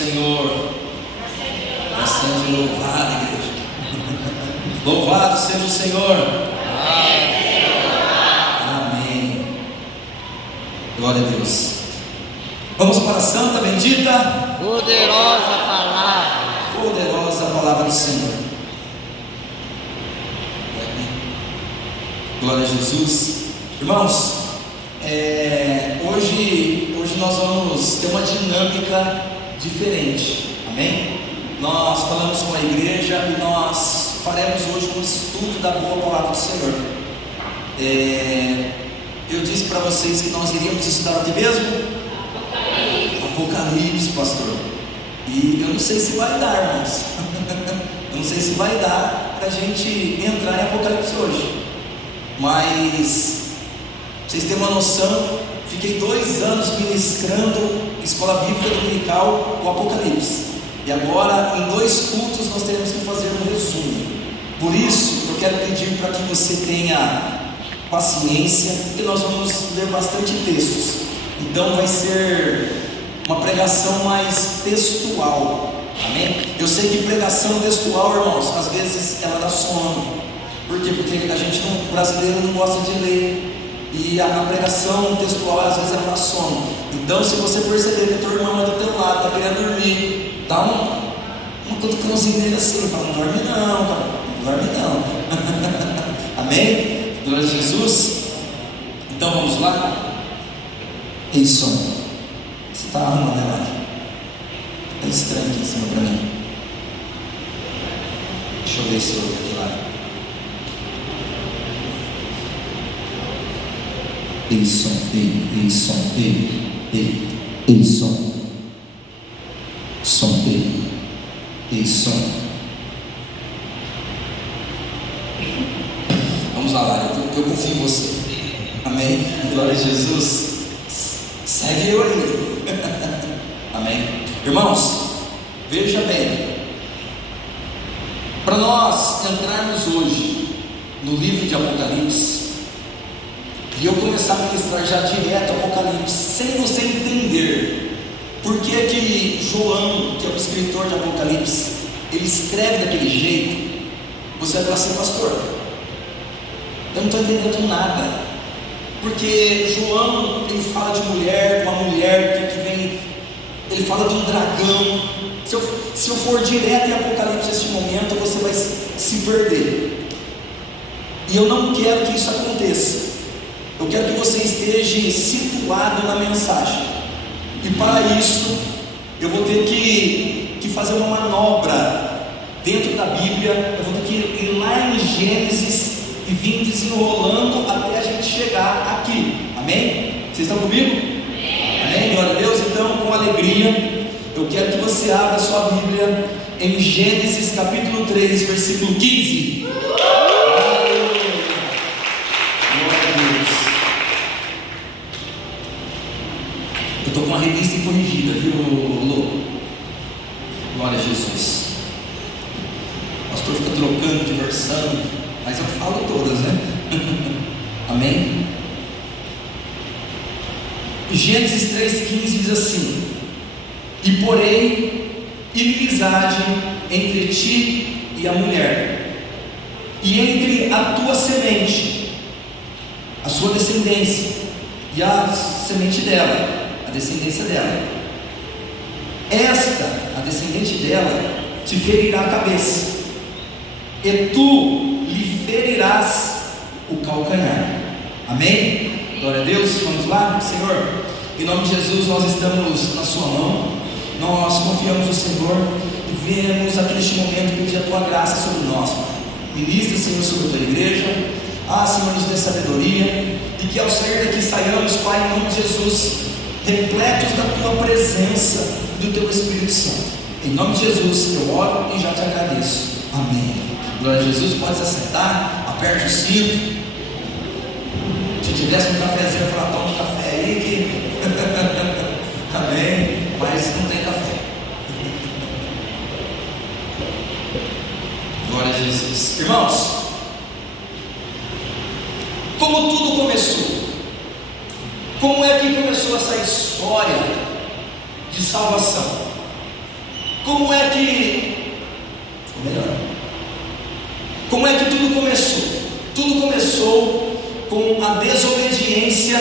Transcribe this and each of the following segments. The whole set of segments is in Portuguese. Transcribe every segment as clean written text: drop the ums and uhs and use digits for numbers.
Senhor. Bastante louvado, igreja. Louvado seja o Senhor. Amém. Glória a Deus. Vamos para a santa, bendita, poderosa palavra. Poderosa palavra do Senhor. Glória a Jesus. Irmãos, hoje nós vamos ter uma dinâmica diferente. Amém? Nós falamos com a igreja e nós faremos hoje um estudo da boa palavra do Senhor. Eu disse para vocês que nós iríamos estudar o que mesmo? Apocalipse, pastor. E eu não sei se vai dar, irmãos. Eu não sei se vai dar para a gente entrar em Apocalipse hoje. Mas, vocês têm uma noção, fiquei 2 anos ministrando escola bíblica dominical, o Apocalipse. E agora, em 2 cultos, nós teremos que fazer um resumo. Por isso, eu quero pedir para que você tenha paciência, porque nós vamos ler bastante textos. Então, vai ser uma pregação mais textual. Amém? Eu sei que pregação textual, irmãos, às vezes ela dá sono. Por quê? Porque a gente o brasileiro não gosta de ler. E a pregação textual às vezes ela dá sono. Então, se você perceber que a tua irmã do teu lado está querendo dormir, dá uma cutucãozinha nele assim, fala: não dorme não, cara, não dorme não. Amém? Glória a Jesus. Então vamos lá. Isso. Você está arrumando, né, Mari? Está estranho aqui em cima para mim. Deixa eu ver se eu vou aqui lá. Isso. Vamos lá, Lara, eu confio em você. Amém? Glória a Jesus. Segue eu aí. Amém? Irmãos, veja bem. Para nós entrarmos hoje no livro de Apocalipse, e eu começar a ministrar já direto Apocalipse, sem você entender por que João, que é o escritor de Apocalipse, ele escreve daquele jeito, você vai falar assim: pastor, eu não estou entendendo nada. Porque João, ele fala de mulher, uma mulher que vem, ele fala de um dragão. Se eu for direto em Apocalipse neste momento, você vai se perder. E eu não quero que isso aconteça. Eu quero que você esteja situado na mensagem. E para isso, eu vou ter que fazer uma manobra dentro da Bíblia. Eu vou ter que ir lá em Gênesis e vir desenrolando até a gente chegar aqui. Amém? Vocês estão comigo? Amém? Glória a Deus. Então, com alegria, eu quero que você abra a sua Bíblia em Gênesis capítulo 3, versículo 15. Eu estou com uma revista corrigida, viu, Lô? Glória a Jesus. O pastor fica trocando de versão, mas eu falo todas, né? Amém? Gênesis 3,15 diz assim: e porém inimizade entre ti e a mulher, e entre a tua semente, a sua descendência, e a semente dela, a descendência dela. Esta, a descendente dela, te ferirá a cabeça, e tu lhe ferirás o calcanhar. Amém? Glória a Deus. Vamos lá, Senhor. Em nome de Jesus, nós estamos na sua mão. Nós confiamos no Senhor e viemos aqui neste momento pedir a tua graça sobre nós. Ministra, Senhor, sobre a tua igreja. Senhor, nos dê sabedoria, e que ao sair daqui saiamos, Pai, em nome de Jesus, repletos da tua presença e do teu Espírito Santo. Em nome de Jesus eu oro e já te agradeço. Amém. Glória a Jesus. Pode se assentar, aperte o cinto. Se tivesse um cafezinho, eu falar: toma um café aí que... Amém. Mas não tem café. Glória a Jesus. Irmãos, como tudo começou? Como é que começou essa história de salvação? Como é que ficou melhor? Como é que tudo começou? Tudo começou com a desobediência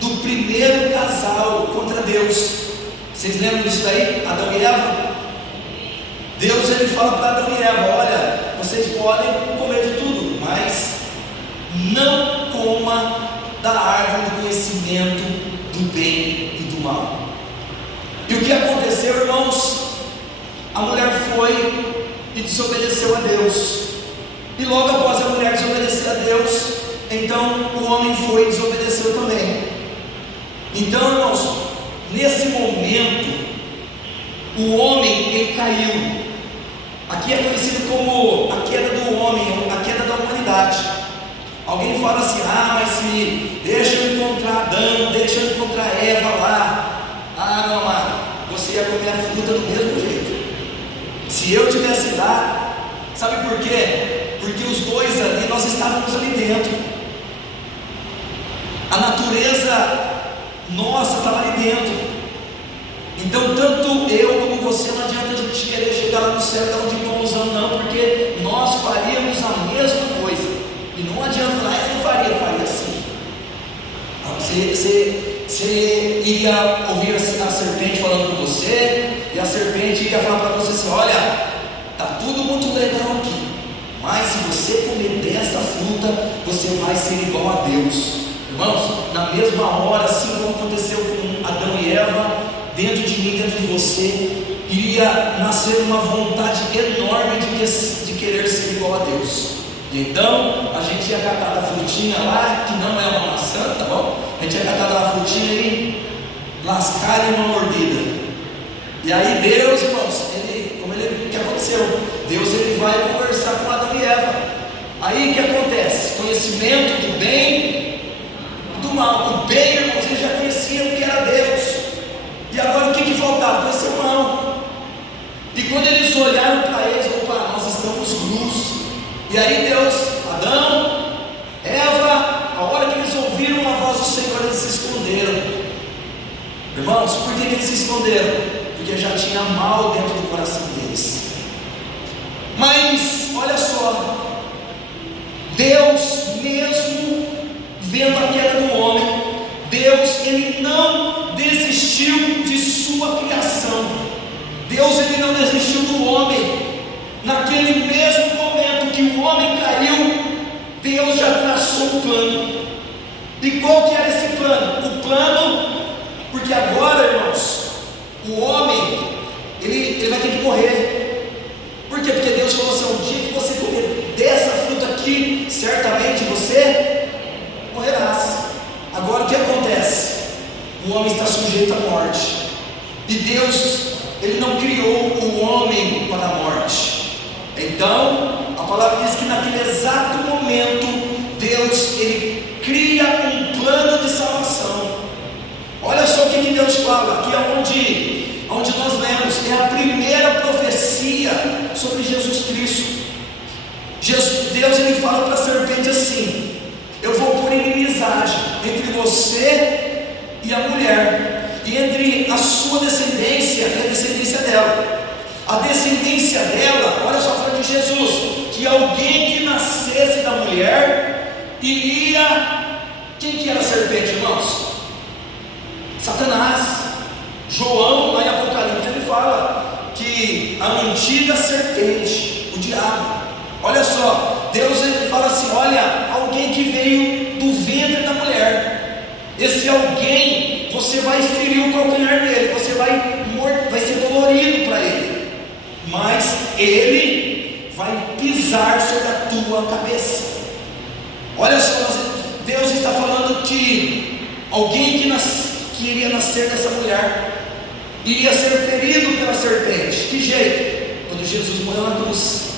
do primeiro casal contra Deus. Vocês lembram disso daí? Adão e Eva? Deus ele fala para Adão e Eva: olha, vocês podem comer de tudo, mas não coma da árvore do conhecimento do bem e do mal. E o que aconteceu, irmãos? A mulher foi e desobedeceu a Deus. E logo após a mulher desobedecer a Deus, então o homem foi e desobedeceu também. Então, irmãos, nesse momento, o homem ele caiu. Aqui é conhecido como a queda do homem, a queda da humanidade. Alguém fala assim: ah, mas se deixa eu encontrar Adão, deixa eu encontrar Eva lá. Ah, meu amado, você ia comer a fruta do mesmo jeito. Se eu tivesse lá, sabe por quê? Porque os dois ali, nós estávamos ali dentro. A natureza nossa estava ali dentro. Então, tanto eu como você, não adianta a gente querer chegar lá no céu e dar um diplomazão, não, porque nós faríamos a mesma coisa. E não adianta lá, eu não faria assim. Você iria ouvir a serpente falando com você, e a serpente iria falar para você assim: olha, está tudo muito legal aqui, mas se você comer desta fruta, você vai ser igual a Deus. Irmãos, na mesma hora, assim como aconteceu com Adão e Eva, dentro de mim, dentro de você, iria nascer uma vontade enorme de querer ser igual a Deus. E então, a gente ia catar da frutinha lá, que não é uma maçã, tá bom? A gente ia catar da frutinha e lascar-lhe uma mordida. E aí Deus, irmãos, o que aconteceu? Deus ele vai conversar com Adão e Eva. Aí o que acontece? Conhecimento do bem e do mal. O bem, irmãos, eles já conheciam que era Deus. E agora o que faltava? Conhecer o mal. E quando eles olharam para eles, opa, nós estamos nus. E aí Deus, Adão, Eva, a hora que eles ouviram a voz do Senhor, eles se esconderam. Irmãos, por que eles se esconderam? Porque já tinha mal dentro do coração deles. Mas, olha só, Deus mesmo vendo a queda do homem, Deus ele não desistiu de sua criação. Deus ele não desistiu do homem. Naquele mesmo momento que o homem caiu, Deus já traçou um plano. E qual que era esse plano? O plano, porque agora, irmãos, o homem ele vai ter que morrer. Por quê? Porque Deus falou assim: um dia que você comer dessa fruta aqui, certamente você morrerás. Agora o que acontece? O homem está sujeito à morte. E Deus ele não criou o homem para a morte. Então, a palavra diz que naquele exato momento, Deus, ele cria um plano de salvação. Olha só o que Deus fala, aqui é onde nós lemos, é a primeira profecia sobre Jesus Cristo. Deus, ele fala para a serpente assim: eu vou pôr inimizade entre você e a mulher, e entre a sua descendência e a descendência dela. A descendência dela, olha só, falando de Jesus, que alguém que nascesse da mulher iria. Quem que era a serpente, irmãos? Satanás. João, lá em Apocalipse, ele fala que a antiga serpente, o diabo. Olha só, Deus ele fala assim: olha, alguém que veio do ventre da mulher. Esse alguém, você vai ferir o calcanhar dele, você vai ser dolorido para ele, mas ele vai pisar sobre a tua cabeça. Olha só, Deus está falando que alguém que iria nascer dessa mulher iria ser ferido pela serpente. Que jeito? Quando Jesus morreu na cruz.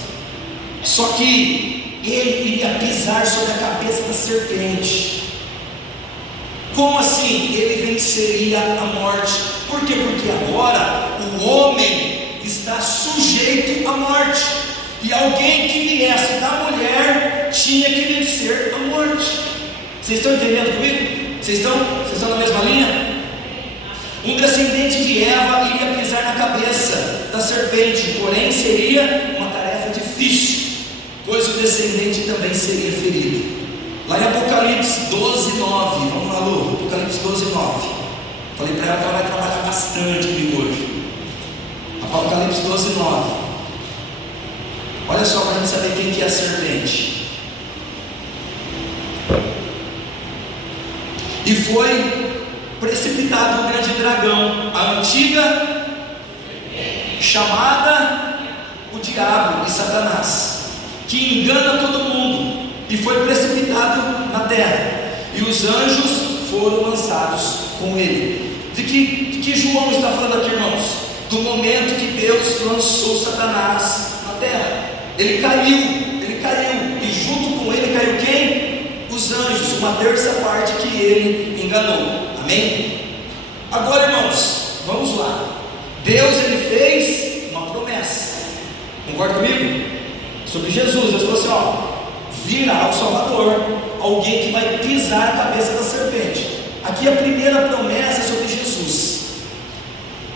Só que ele iria pisar sobre a cabeça da serpente. Como assim? Ele venceria a morte. Por quê? Porque agora o homem está sujeito à morte, e alguém que viesse da mulher tinha que vencer a morte. Vocês estão entendendo comigo? Vocês estão na mesma linha? Um descendente de Eva iria pisar na cabeça da serpente. serpente, porém seria uma tarefa difícil, pois o descendente também seria ferido. Lá em Apocalipse 12, 9, vamos lá, Lu, Apocalipse 12, 9. Falei para ela que ela vai trabalhar bastante comigo hoje. Apocalipse 12, 9. Olha só para a gente saber quem que é a serpente. E foi precipitado o grande dragão, a antiga, chamada o diabo e Satanás, que engana todo mundo, e foi precipitado na terra, e os anjos foram lançados com ele. De que João está falando aqui, irmãos? Do momento que Deus lançou Satanás na terra. Ele caiu, e junto com ele caiu quem? Os anjos, uma terça parte que ele enganou. Amém? Agora, irmãos, vamos lá. Deus, ele fez uma promessa, concorda comigo? Sobre Jesus. Deus falou assim, ó, virá o Salvador, alguém que vai pisar a cabeça da serpente. Aqui a primeira promessa sobre Jesus.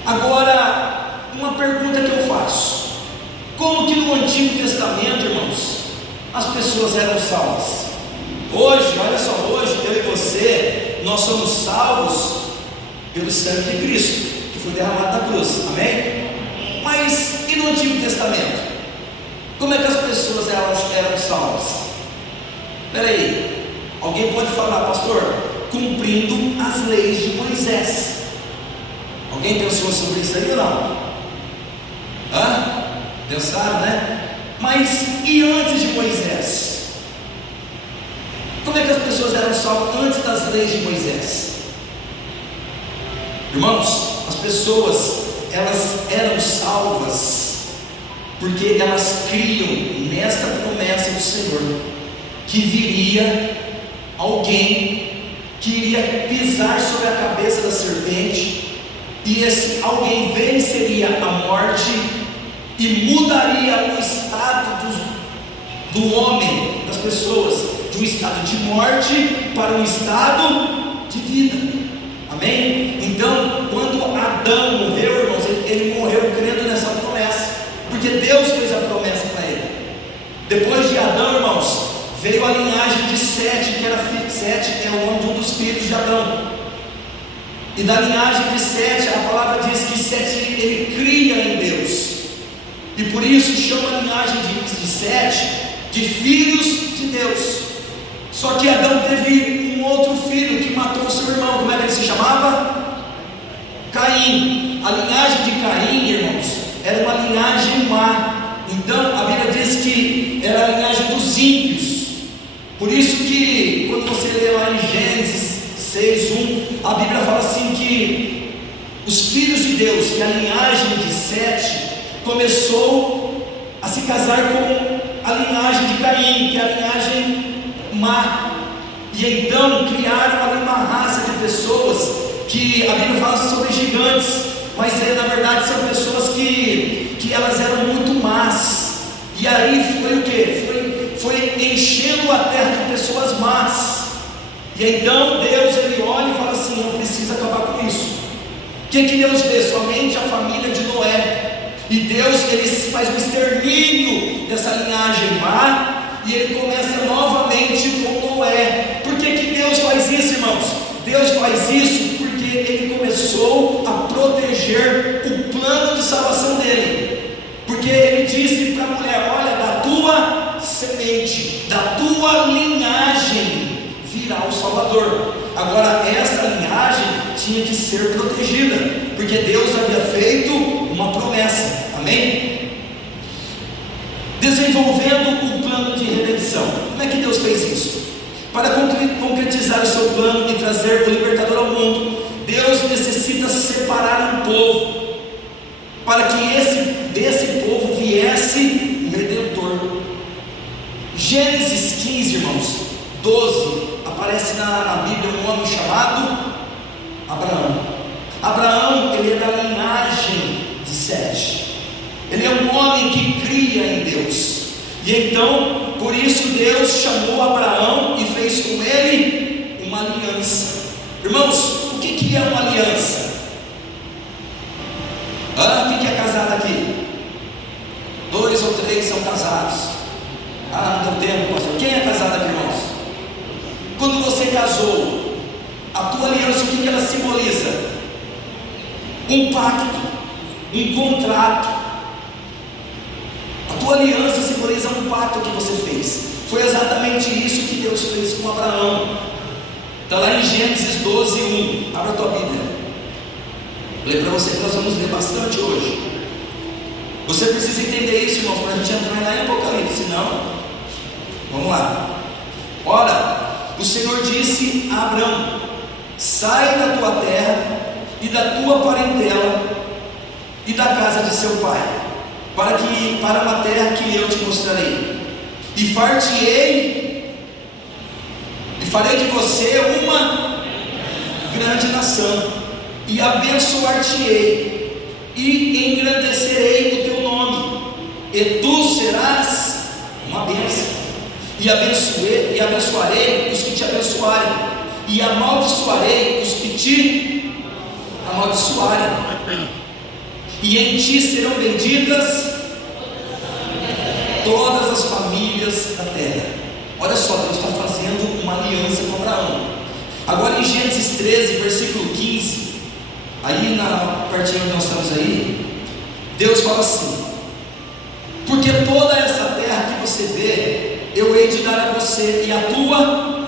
Agora, uma pergunta que eu faço: como que no Antigo Testamento, irmãos, as pessoas eram salvas? Hoje, olha só, hoje eu e você, nós somos salvos pelo sangue de Cristo, que foi derramado na cruz, amém? Mas e no Antigo Testamento? Como é que as pessoas elas eram salvas? Espera aí, alguém pode falar, pastor? Cumprindo as leis de Moisés. Alguém pensou sobre isso aí ou não? Pensaram, né? Mas e antes de Moisés? Como é que as pessoas eram salvas antes das leis de Moisés? Irmãos, as pessoas, elas eram salvas porque elas criam nesta promessa do Senhor, que viria alguém que iria pisar sobre a cabeça da serpente, e esse alguém venceria a morte e mudaria o estado do homem, das pessoas, de um estado de morte para um estado de vida. Amém? Então, quando Adão morreu, irmãos, ele morreu crendo nessa promessa, porque Deus fez a promessa para ele. Depois de Adão, irmãos, veio a linhagem de Sete, que era Sete é o nome de um dos filhos de Adão. E da linhagem de Sete, a palavra diz que Sete, ele cria em Deus, e por isso chama a linhagem de Sete de filhos de Deus. Só que Adão teve um outro filho que matou o seu irmão. Como é que ele se chamava? Caim. A linhagem de Caim, irmãos, era uma linhagem má. Então a Bíblia diz que era a linhagem dos ímpios. Por isso que quando você lê lá em Gênesis 6:1, a Bíblia fala assim que os filhos de Deus, que a linhagem de Sete começou a se casar com a linhagem de Caim, que é a linhagem má, e então criaram ali uma raça de pessoas que a Bíblia fala sobre gigantes, mas na verdade são pessoas que elas eram muito más, e aí foi o que? Foi enchendo a terra de pessoas más, e então Deus ele olha e fala assim, eu preciso acabar com isso. O que Deus fez? Somente a família de Noé, e Deus ele faz o extermínio dessa linhagem má, e ele começa novamente com Noé. Por que Deus faz isso, irmãos? Deus faz isso porque ele começou a proteger o plano de salvação dele. Porque ele disse para a mulher, olha, da tua semente, da tua linhagem virá o Salvador. Agora esta linhagem tinha que ser protegida, porque Deus havia feito uma promessa, amém? Desenvolvendo um plano de redenção. Como é que Deus fez isso? Para concretizar o seu plano e trazer o libertador ao mundo, Deus necessita separar um povo, para que desse povo viesse o Redentor. Gênesis 15, irmãos, 12, aparece na Bíblia um homem chamado Abraão. Abraão, ele é da linhagem de Sete. Ele é um homem que cria em Deus, e então, por isso Deus chamou Abraão e fez com ele uma aliança. Irmãos, o que é uma aliança? Quem que é casado aqui? vocês são casados. Ah, não tem tempo, pastor. Quem é casado aqui, irmãos? Quando você casou, a tua aliança, o que ela simboliza? Um pacto, um contrato. A tua aliança simboliza um pacto que você fez. Foi exatamente isso que Deus fez com Abraão. Está lá em Gênesis 12:1. Abra a tua Bíblia. Vou ler para você que nós vamos ler bastante hoje. Você precisa entender isso, irmãos, para a gente entrar lá em Apocalipse. Não? Vamos lá. Ora, o Senhor disse a Abraão: sai da tua terra e da tua parentela e da casa de seu pai, para uma terra que eu te mostrarei, e farei de você uma grande nação, e abençoar-te-ei, e engrandecerei o teu nome, e tu serás uma bênção, e abençoarei os que te abençoarem, e amaldiçoarei os que te amaldiçoarem, e em ti serão benditas todas as famílias da terra. Olha só, Deus está fazendo uma aliança com Abraão. Agora em Gênesis 13, versículo 15, aí na partinha onde nós estamos aí, Deus fala assim: porque toda essa terra que você vê, eu hei de dar a você e a tua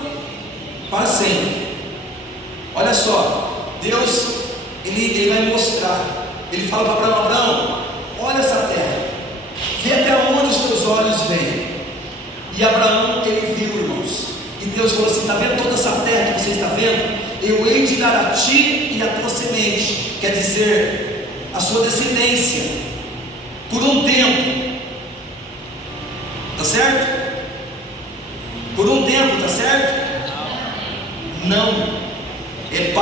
para sempre. Olha só, Deus ele vai mostrar. Ele fala para Abraão: olha essa terra, vê até onde os teus olhos veem. E Abraão, ele viu, irmãos, e Deus falou assim: está vendo toda essa terra que você está vendo? Eu hei de dar a ti e a tua semente, quer dizer, a sua descendência, por um tempo, está certo? Por um tempo, está certo? Não, é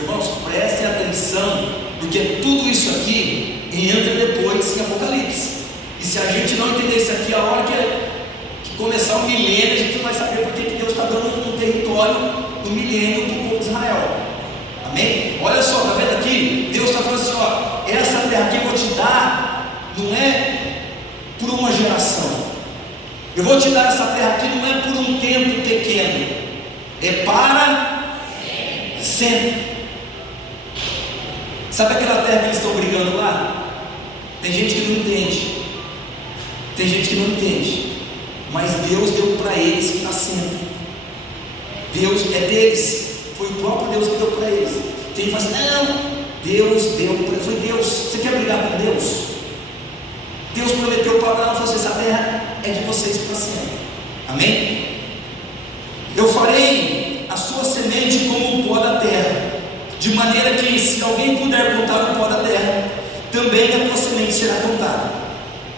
irmãos, prestem atenção, porque tudo isso aqui entra depois em Apocalipse. E se a gente não entender isso aqui, a hora que começar o milênio, a gente vai saber porque que Deus está dando um território do milênio para o povo de Israel. Amém? Olha só, está vendo aqui? Deus está falando assim: ó, essa terra aqui eu vou te dar, não é por uma geração. Eu vou te dar essa terra aqui, não é por um tempo pequeno, é para sempre. Sabe aquela terra que eles estão brigando lá? Tem gente que não entende. Tem gente que não entende. Mas Deus deu para eles para sempre. Deus é deles. Foi o próprio Deus que deu para eles. Tem gente que fala assim: não, Deus deu para. Foi Deus. Você quer brigar com Deus? Deus prometeu para Abraão: essa terra é de vocês para sempre. Amém? Eu farei a sua semente como o pó da terra, de maneira que, se alguém puder contar o pó da terra, também a tua semente será contada.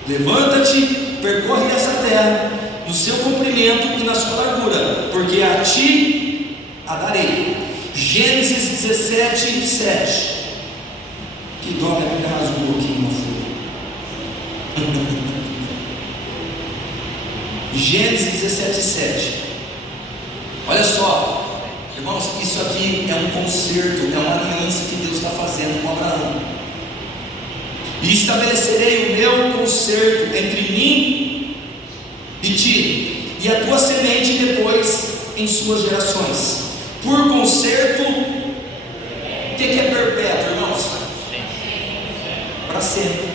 Levanta-te, percorre essa terra no seu comprimento e na sua largura, porque a ti a darei. Gênesis 17, 7. Que dó, me rasgou aqui, meu filho. Gênesis 17, 7. Olha só, irmãos, isso aqui é um concerto, é uma aliança que Deus está fazendo com Abraão. E estabelecerei o meu concerto entre mim e ti, e a tua semente depois em suas gerações, por concerto. O que é perpétuo, irmãos? Para sempre.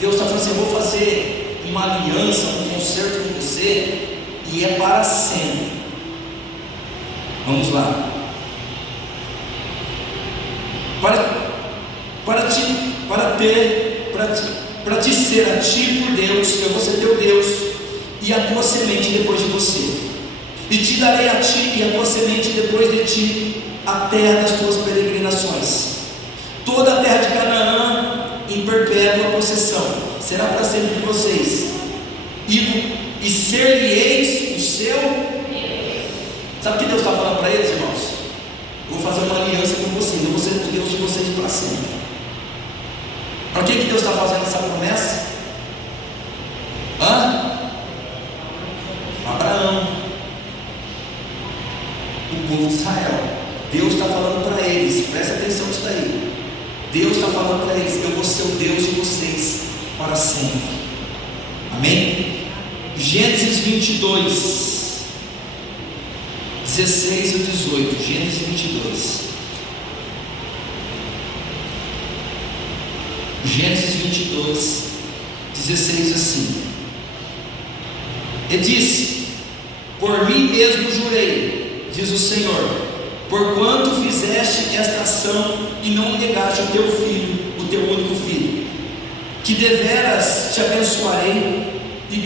Deus está falando assim: eu vou fazer uma aliança, um concerto com você, e é para sempre. Vamos lá. Para te ser a ti por Deus, eu vou ser teu Deus, e a tua semente depois de você, e te darei a ti e a tua semente depois de ti a terra das tuas peregrinações, toda a terra de Canaã em perpétua possessão, será para sempre de vocês, e ser-lhe-eis o seu. Sabe o que Deus está falando para eles, irmãos? Vou fazer uma aliança com vocês, eu vou ser o Deus de vocês para sempre. Para que Deus está fazendo essa promessa? Abraão, o povo de Israel. Deus está falando para eles, presta atenção nisso daí. Deus está falando para eles: eu vou ser o Deus de vocês 22, 16 a 18. Gênesis 22. Gênesis 22, 16 assim. Ele disse: por mim mesmo jurei, diz o Senhor, porquanto fizeste esta ação e não negaste o teu filho, o teu único filho, que deveras te abençoarei e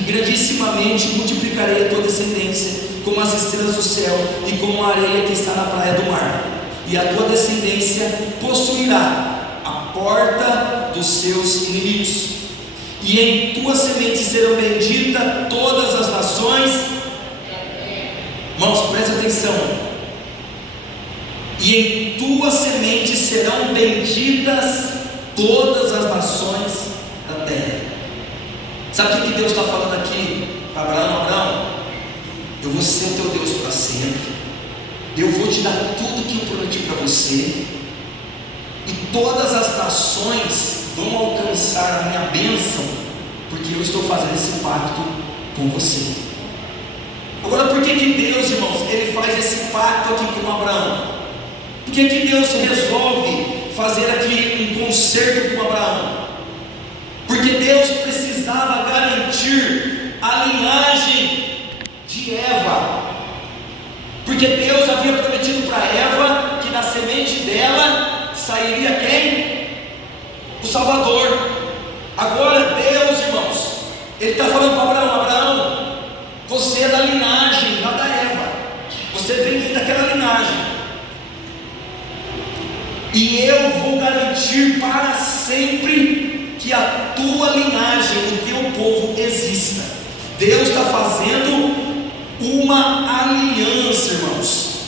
grandissimamente multiplicarei a tua descendência como as estrelas do céu e como a areia que está na praia do mar, e a tua descendência possuirá a porta dos seus inimigos, e em tua semente serão benditas todas as nações. Irmãos, presta atenção. E em tua semente serão benditas todas as nações da terra. Sabe o que Deus está falando aqui para Abraão? Abraão, eu vou ser o teu Deus para sempre, eu vou te dar tudo que eu prometi para você, e todas as nações vão alcançar a minha bênção, porque eu estou fazendo esse pacto com você. Agora, por que Deus, irmãos, Ele faz esse pacto aqui com Abraão? Por que Deus resolve fazer aqui um concerto com Abraão? Porque Deus precisava garantir a linhagem de Eva, porque Deus havia prometido para Eva que na semente dela sairia quem? O Salvador. Agora Deus, irmãos, Ele está falando para Abraão: Abraão, você é da linhagem lá da Eva, você vem daquela linhagem, e eu vou garantir para sempre que a tua linhagem, o teu povo exista. Deus está fazendo uma aliança, irmãos.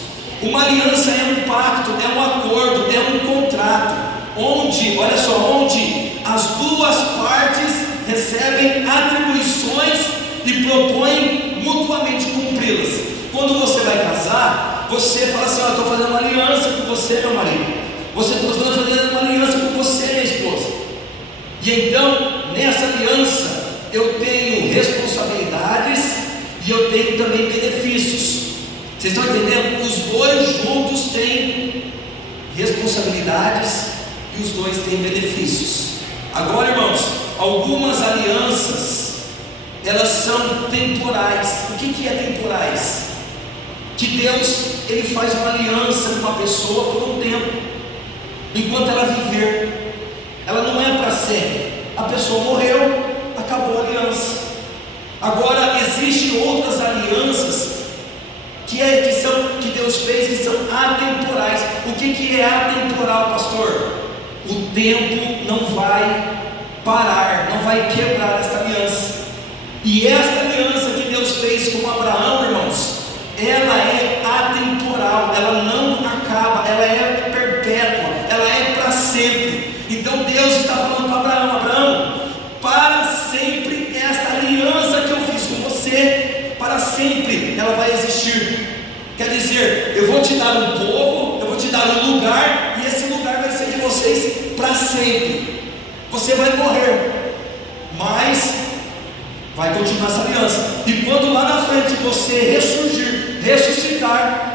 Uma aliança é um pacto, é um acordo, é um contrato, onde, olha só, onde as duas partes recebem atribuições e propõem mutuamente cumpri-las. Quando você vai casar, você fala assim: eu estou fazendo uma aliança com você, meu marido. Você está fazendo uma aliança com você, minha esposa. E então, nessa aliança, eu tenho responsabilidades e eu tenho também benefícios. Vocês estão entendendo? Os dois juntos têm responsabilidades e os dois têm benefícios. Agora, irmãos, algumas alianças, elas são temporais. O que é temporais? Que Deus, Ele faz uma aliança com uma pessoa por um tempo, enquanto ela viver. Ela não é para sempre. A pessoa morreu, acabou a aliança. Agora, existem outras alianças que Deus fez, que são atemporais. O que é atemporal, pastor? O tempo não vai parar, não vai quebrar esta aliança. E esta aliança que Deus fez com Abraão, irmãos, ela é atemporal, ela não acaba, ela é perpétua, ela é para sempre. Então Deus está falando para Abraão: Abraão, para sempre esta aliança que eu fiz com você, para sempre ela vai existir. Quer dizer, eu vou te dar um povo, eu vou te dar um lugar, e esse lugar vai ser de vocês para sempre. Você vai morrer, mas vai continuar essa aliança. E quando lá na frente você ressurgir, ressuscitar,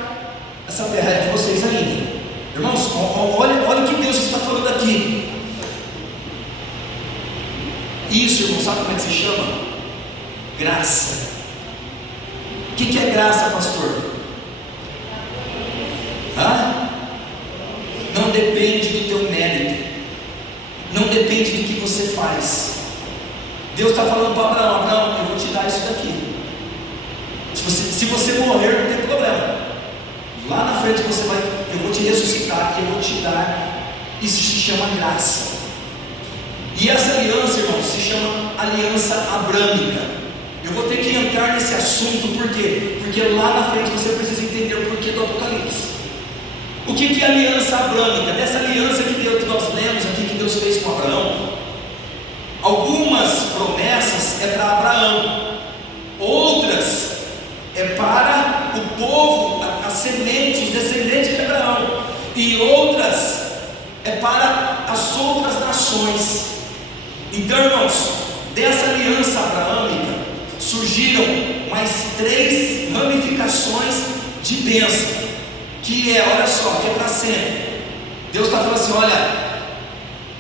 essa terra é de vocês ainda. Irmãos, olha o que Deus está falando aqui. Isso, irmão, sabe como é que se chama? Graça. O que é graça, pastor? Não depende do teu mérito, não depende do que você faz. Deus está falando para Abraão: Abraão, eu vou te dar isso daqui. Se você morrer, não tem problema. Lá na frente eu vou te ressuscitar e eu vou te dar. Isso se chama graça. E essa aliança, irmãos, se chama aliança abrâmica. Eu vou ter que entrar nesse assunto, por quê? Porque lá na frente você precisa entender o porquê do Apocalipse. O que é aliança abrâmica? Dessa aliança que nós lemos aqui, que Deus fez com Abraão, algumas promessas é para Abraão, outras é para o povo, a semente, os descendentes de Abraão, e outras é para as outras nações. Então, irmãos, dessa aliança abraâmica surgiram mais 3 ramificações de bênção, que é, olha só, que é para sempre. Deus está falando assim: olha,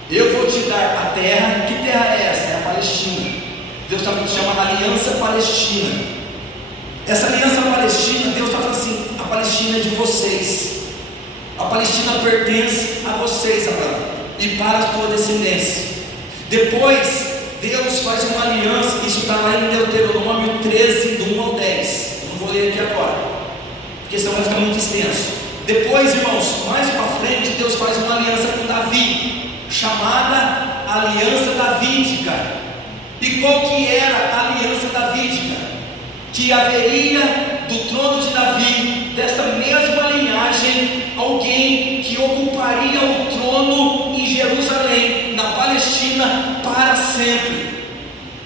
eu vou te dar a terra. Que terra é essa? É a Palestina. Deus está chamando a aliança palestina. Essa aliança palestina, Deus está falando assim: a Palestina é de vocês, a Palestina pertence a vocês, Abraão, e para a tua descendência. Depois Deus faz uma aliança, isso está lá em Deuteronômio 13, do 1 ao 10. Eu não vou ler aqui agora, porque senão vai ficar muito extenso. Depois, irmãos, mais para frente, Deus faz uma aliança com Davi, chamada Aliança Davídica. E qual que era a aliança davídica? Que haveria do trono de Davi, desta mesma linhagem, alguém que ocuparia o trono em Jerusalém, na Palestina, para sempre.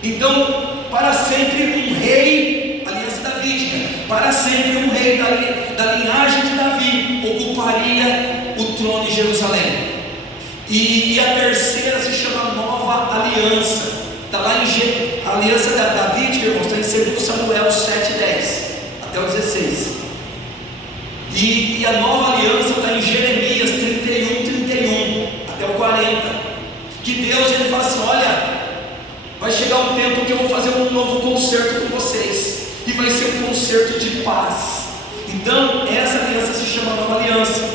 Então, para sempre um rei, aliança davídica, para sempre um rei da linhagem de Davi ocuparia o trono em Jerusalém. E a terceira se chama Nova Aliança. Está lá em a aliança da Davídica, irmãos, está em 2 Samuel 7:10 até o 16. E a nova aliança está em Jeremias 31 até o 40. Que Deus, ele fala assim: olha, vai chegar um tempo que eu vou fazer um novo concerto com vocês, e vai ser um concerto de paz. Então, essa aliança se chama Nova Aliança.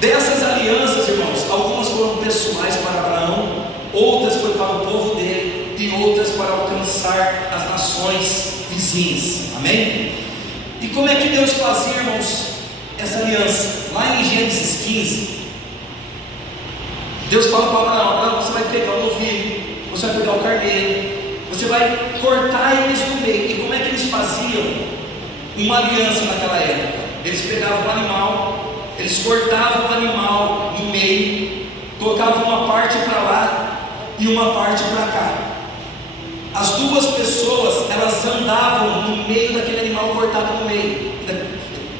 Dessas alianças, irmãos, algumas foram pessoais para Abraão, outras foi para o povo dele, e outras para alcançar as nações vizinhas. Amém? E como é que Deus fazia, irmãos, essa aliança? Lá em Gênesis 15, Deus fala para Abraão: Abraão, você vai pegar o novilho, você vai pegar o carneiro, você vai cortar eles no meio. E como é que eles faziam uma aliança naquela época? Eles pegavam o animal, eles cortavam o animal no meio, colocavam uma parte para lá e uma parte para cá. As duas pessoas, elas andavam no meio daquele animal cortado no meio,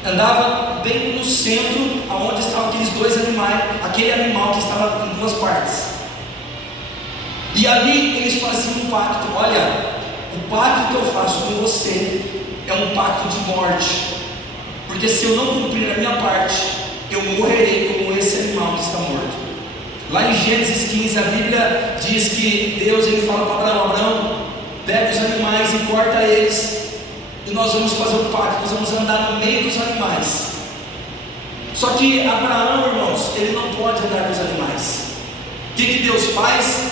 andava bem no centro, aonde estavam aqueles dois animais, aquele animal que estava em duas partes. E ali eles faziam um pacto: olha, o pacto que eu faço com você é um pacto de morte, porque se eu não cumprir a minha parte, eu morrerei como esse animal que está morto. Lá em Gênesis 15, a Bíblia diz que Deus, ele fala para Abraão: Abraão, pega os animais e corta eles, e nós vamos fazer um pacto, nós vamos andar no meio dos animais. Só que Abraão, irmãos, ele não pode andar com os animais. O que Deus faz?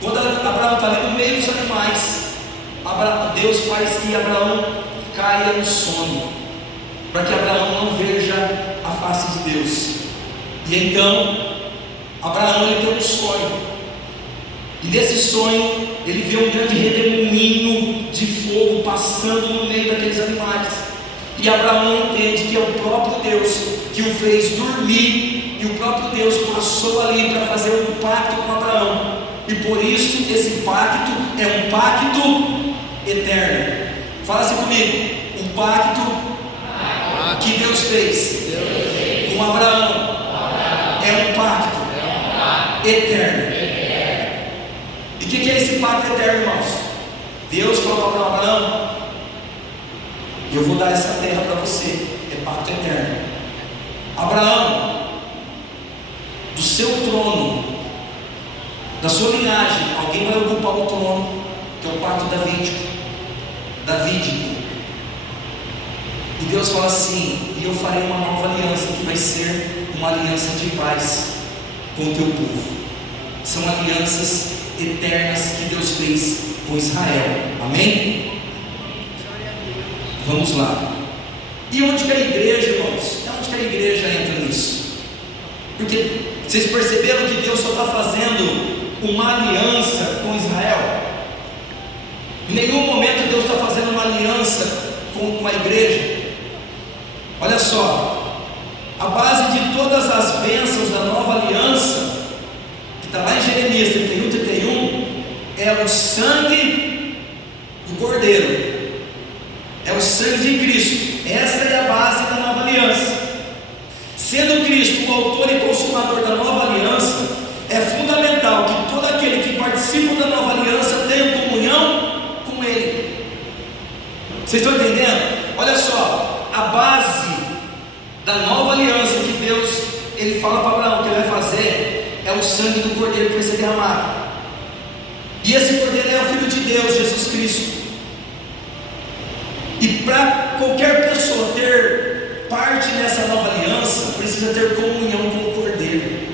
Quando Abraão está ali no meio dos animais, Deus faz que Abraão caia no sono, para que Abraão não veja a face de Deus. E então Abraão, ele tem um sonho, e nesse sonho ele vê um grande redemoinho de fogo passando no meio daqueles animais. E Abraão entende que é o próprio Deus que o fez dormir, e o próprio Deus passou ali para fazer um pacto com Abraão. E por isso esse pacto é um pacto eterno. Fala assim comigo: o pacto que Deus fez com Abraão é um pacto eterno. E o que é esse pacto eterno, irmãos? Deus falou para Abraão: eu vou dar essa terra para você. É pacto eterno. Abraão, do seu trono, da sua linhagem, alguém vai ocupar o trono, que é o pacto davídico. E Deus fala assim: e eu farei uma nova aliança, que vai ser uma aliança de paz com o teu povo. São alianças eternas que Deus fez com Israel. Amém? Vamos lá. E onde que a igreja, irmãos? Onde que a igreja entra nisso? Porque vocês perceberam que Deus só está fazendo uma aliança com Israel? Em nenhum momento Deus está fazendo uma aliança com a igreja. Olha só, a base de todas as bênçãos da nova aliança, que está lá em Jeremias 31, é o sangue do Cordeiro, é o sangue de Cristo. Esta é a base da nova aliança. Sendo Cristo o autor e consumador da nova aliança, é fundamental que todo aquele que participa da nova aliança tenha comunhão com Ele. Vocês estão entendendo? Olha só, a base da nova aliança que Deus, Ele fala para Abraão que Ele vai fazer, é o sangue do Cordeiro que vai ser derramado. E esse Cordeiro é o Filho de Deus, Jesus Cristo. E para qualquer pessoa ter parte nessa nova aliança, precisa ter comunhão com o Cordeiro,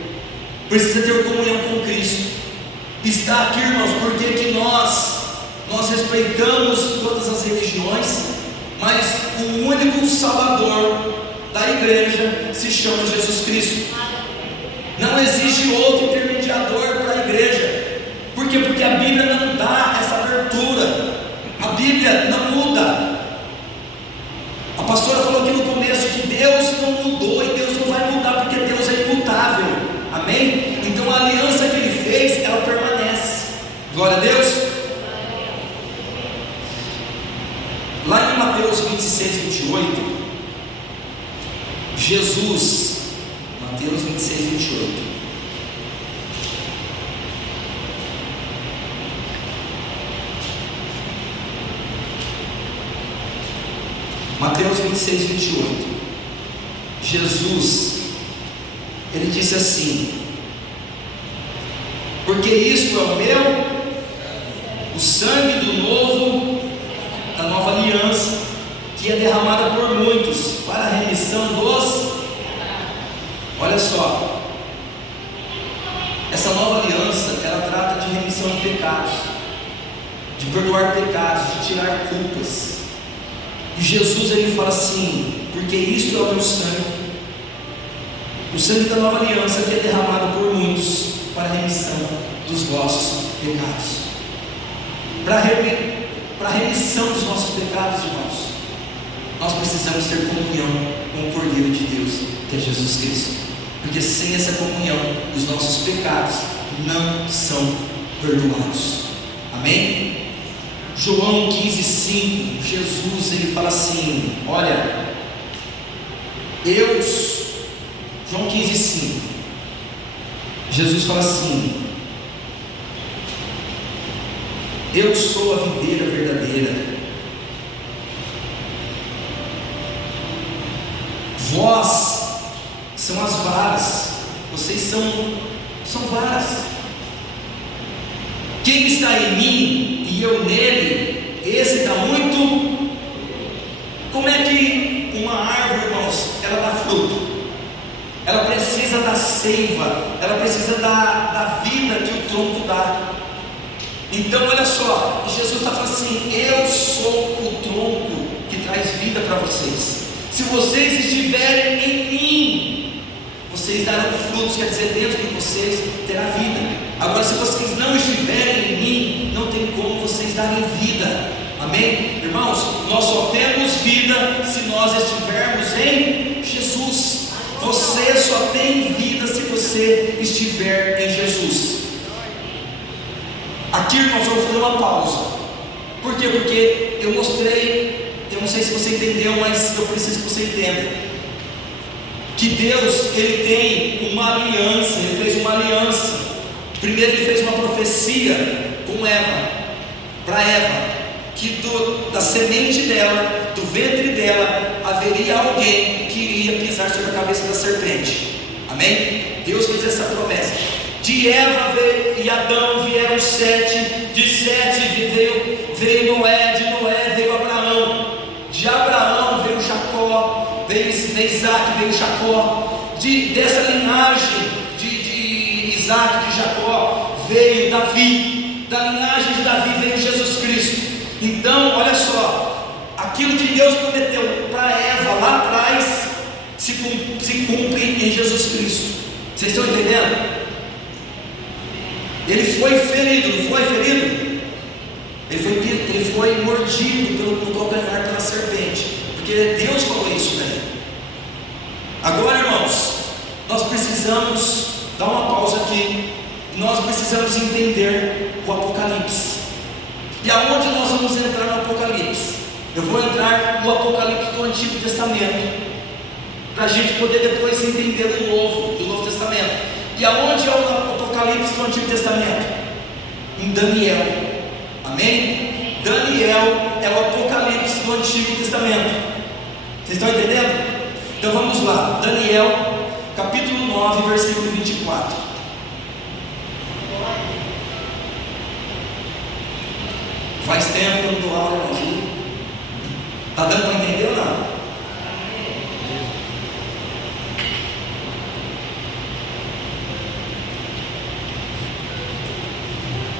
precisa ter comunhão com Cristo. Está aqui, irmãos, porque que nós respeitamos todas as religiões, mas o único Salvador da igreja se chama Jesus Cristo. Não existe outro intermediador para a igreja. Por quê? Porque a Bíblia não dá essa abertura, a Bíblia não muda. A pastora falou aqui no começo que Deus não mudou e Deus não vai mudar, porque Deus é imutável, amém? Então a aliança que Ele fez, ela permanece. Glória a Deus. Lá em Mateus 26, 28, Jesus, Mateus 26, 28, Mateus 26, 28, Jesus, Ele disse assim: porque isto é o meu, o sangue do novo, da nova aliança, que é derramada por muitos, para a remissão dos... Olha só, essa nova aliança, ela trata de remissão de pecados, de perdoar pecados, de tirar culpas. E Jesus, Ele fala assim: porque isto é o meu sangue, o sangue da nova aliança, que é derramado por muitos para a remissão dos vossos pecados. Para a remissão dos nossos pecados, irmãos, nós precisamos ter comunhão com o Cordeiro de Deus, que é Jesus Cristo, porque sem essa comunhão, os nossos pecados não são perdoados. Amém? João 15,5, Jesus, Ele fala assim, olha, João 15,5, Jesus fala assim: eu sou a videira verdadeira, vós são as varas, vocês são varas. Quem está em mim e eu nele, esse dá muito. Como é que uma árvore, irmãos, ela dá fruto? Ela precisa da seiva, ela precisa da vida que o tronco dá. Então olha só, Jesus está falando assim: eu sou o tronco que traz vida para vocês. Se vocês estiverem em mim, vocês darão frutos, quer dizer, dentro de vocês terá vida. Agora, se vocês não estiverem em mim, não tem como vocês darem vida. Amém? Irmãos, nós só temos vida se nós estivermos em Jesus. Você só tem vida se você estiver em Jesus. Aqui, irmãos, eu vou fazer uma pausa. Por quê? Porque eu mostrei, eu não sei se você entendeu, mas eu preciso que você entenda que Deus, Ele tem uma aliança. Ele fez uma aliança. Primeiro Ele fez uma profecia com Eva, para Eva, que da semente dela, do ventre dela, haveria alguém que iria pisar sobre a cabeça da serpente. Amém? Deus fez essa promessa. De Eva e Adão vieram 7, de 7 veio Noé, de Noé veio Abraão, de Abraão veio Jacó, veio Isaac, veio Jacó, dessa linhagem de Isaac, de Jacó, veio Davi, da linhagem de Davi veio Jesus Cristo. Então, olha só, aquilo que Deus prometeu para Eva lá atrás, se cumpre em Jesus Cristo. Vocês estão entendendo? Ele foi ferido, não foi ferido? Ele foi mordido pelo calcanhar pela serpente, porque Deus falou isso daí. Agora, irmãos, nós precisamos dar uma pausa aqui. Nós precisamos entender o Apocalipse. E aonde nós vamos entrar no Apocalipse? Eu vou entrar no Apocalipse do Antigo Testamento, para a gente poder depois entender do Novo Testamento. E aonde é o Apocalipse do Antigo Testamento? Em Daniel. Amém? Daniel é o Apocalipse do Antigo Testamento. Vocês estão entendendo? Então vamos lá, Daniel, capítulo 9, versículo 24. Faz tempo que eu não dou aula, irmão. Está dando para entender ou não?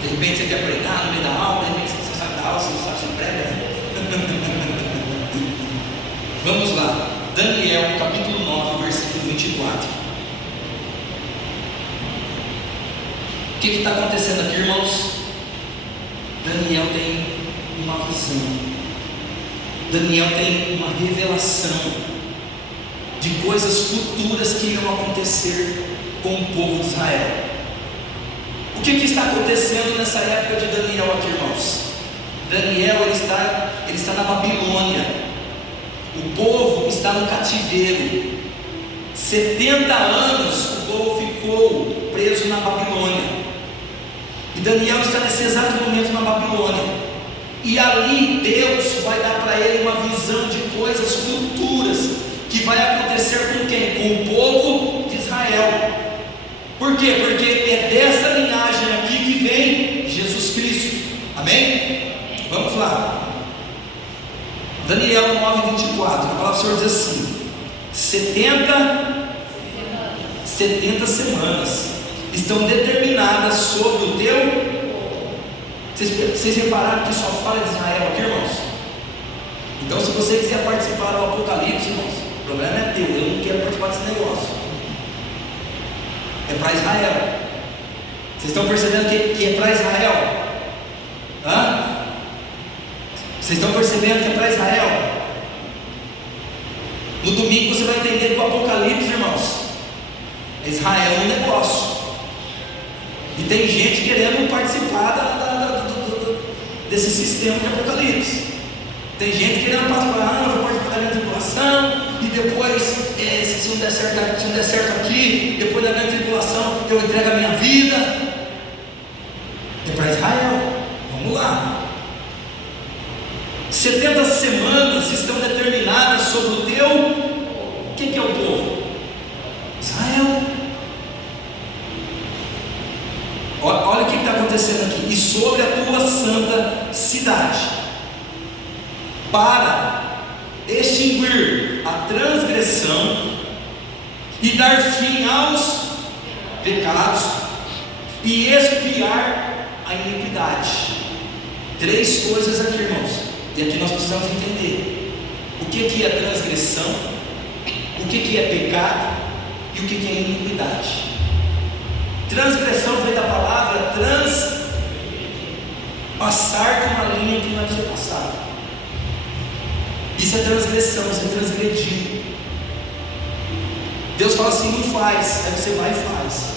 De repente você quer pregar no meio da aula, de repente você sabe da aula, você não sabe se prega. Vamos lá, Daniel capítulo 9, versículo 24. O que está acontecendo aqui, irmãos? Daniel tem uma visão, Daniel tem uma revelação de coisas futuras que irão acontecer com o povo de Israel. O que está acontecendo nessa época de Daniel aqui, irmãos? Daniel ele está na Babilônia. O povo está no cativeiro. 70 anos o povo ficou preso na Babilônia. E Daniel está nesse exato momento na Babilônia. E ali Deus vai dar para ele uma visão de coisas futuras que vai acontecer com quem? Com o povo de Israel. Por quê? Porque é dessa linhagem aqui que vem Jesus Cristo. Amém? Vamos lá. Daniel 9:24, a palavra do Senhor diz assim: 70 semanas estão determinadas sobre o teu. Vocês repararam que só fala de Israel aqui, irmãos? Então, se você quiser participar do Apocalipse, irmãos, o problema é teu. Eu não quero participar desse negócio. É para Israel. Vocês estão percebendo que é para Israel? Hã? Vocês estão percebendo que é para Israel? No domingo você vai entender que o Apocalipse, irmãos, é Israel no negócio. E tem gente querendo participar desse sistema de Apocalipse. Tem gente querendo participar, eu vou participar da grande tribulação, e depois, se não der certo aqui, depois da grande tribulação, eu entrego a minha vida. É para Israel. Vamos lá. 70 semanas estão determinadas sobre o teu. O que é o povo? Israel. Olha o que está acontecendo aqui. E sobre a tua santa cidade, para extinguir a transgressão e dar fim aos pecados e expiar a iniquidade. 3 coisas aqui, irmãos. E aqui nós precisamos entender o que é transgressão, o que é pecado e o que é iniquidade. Transgressão vem da palavra passar de uma linha que não é ser passada. Isso é transgressão, isso é transgredir. Deus fala assim: não faz, aí você vai e faz.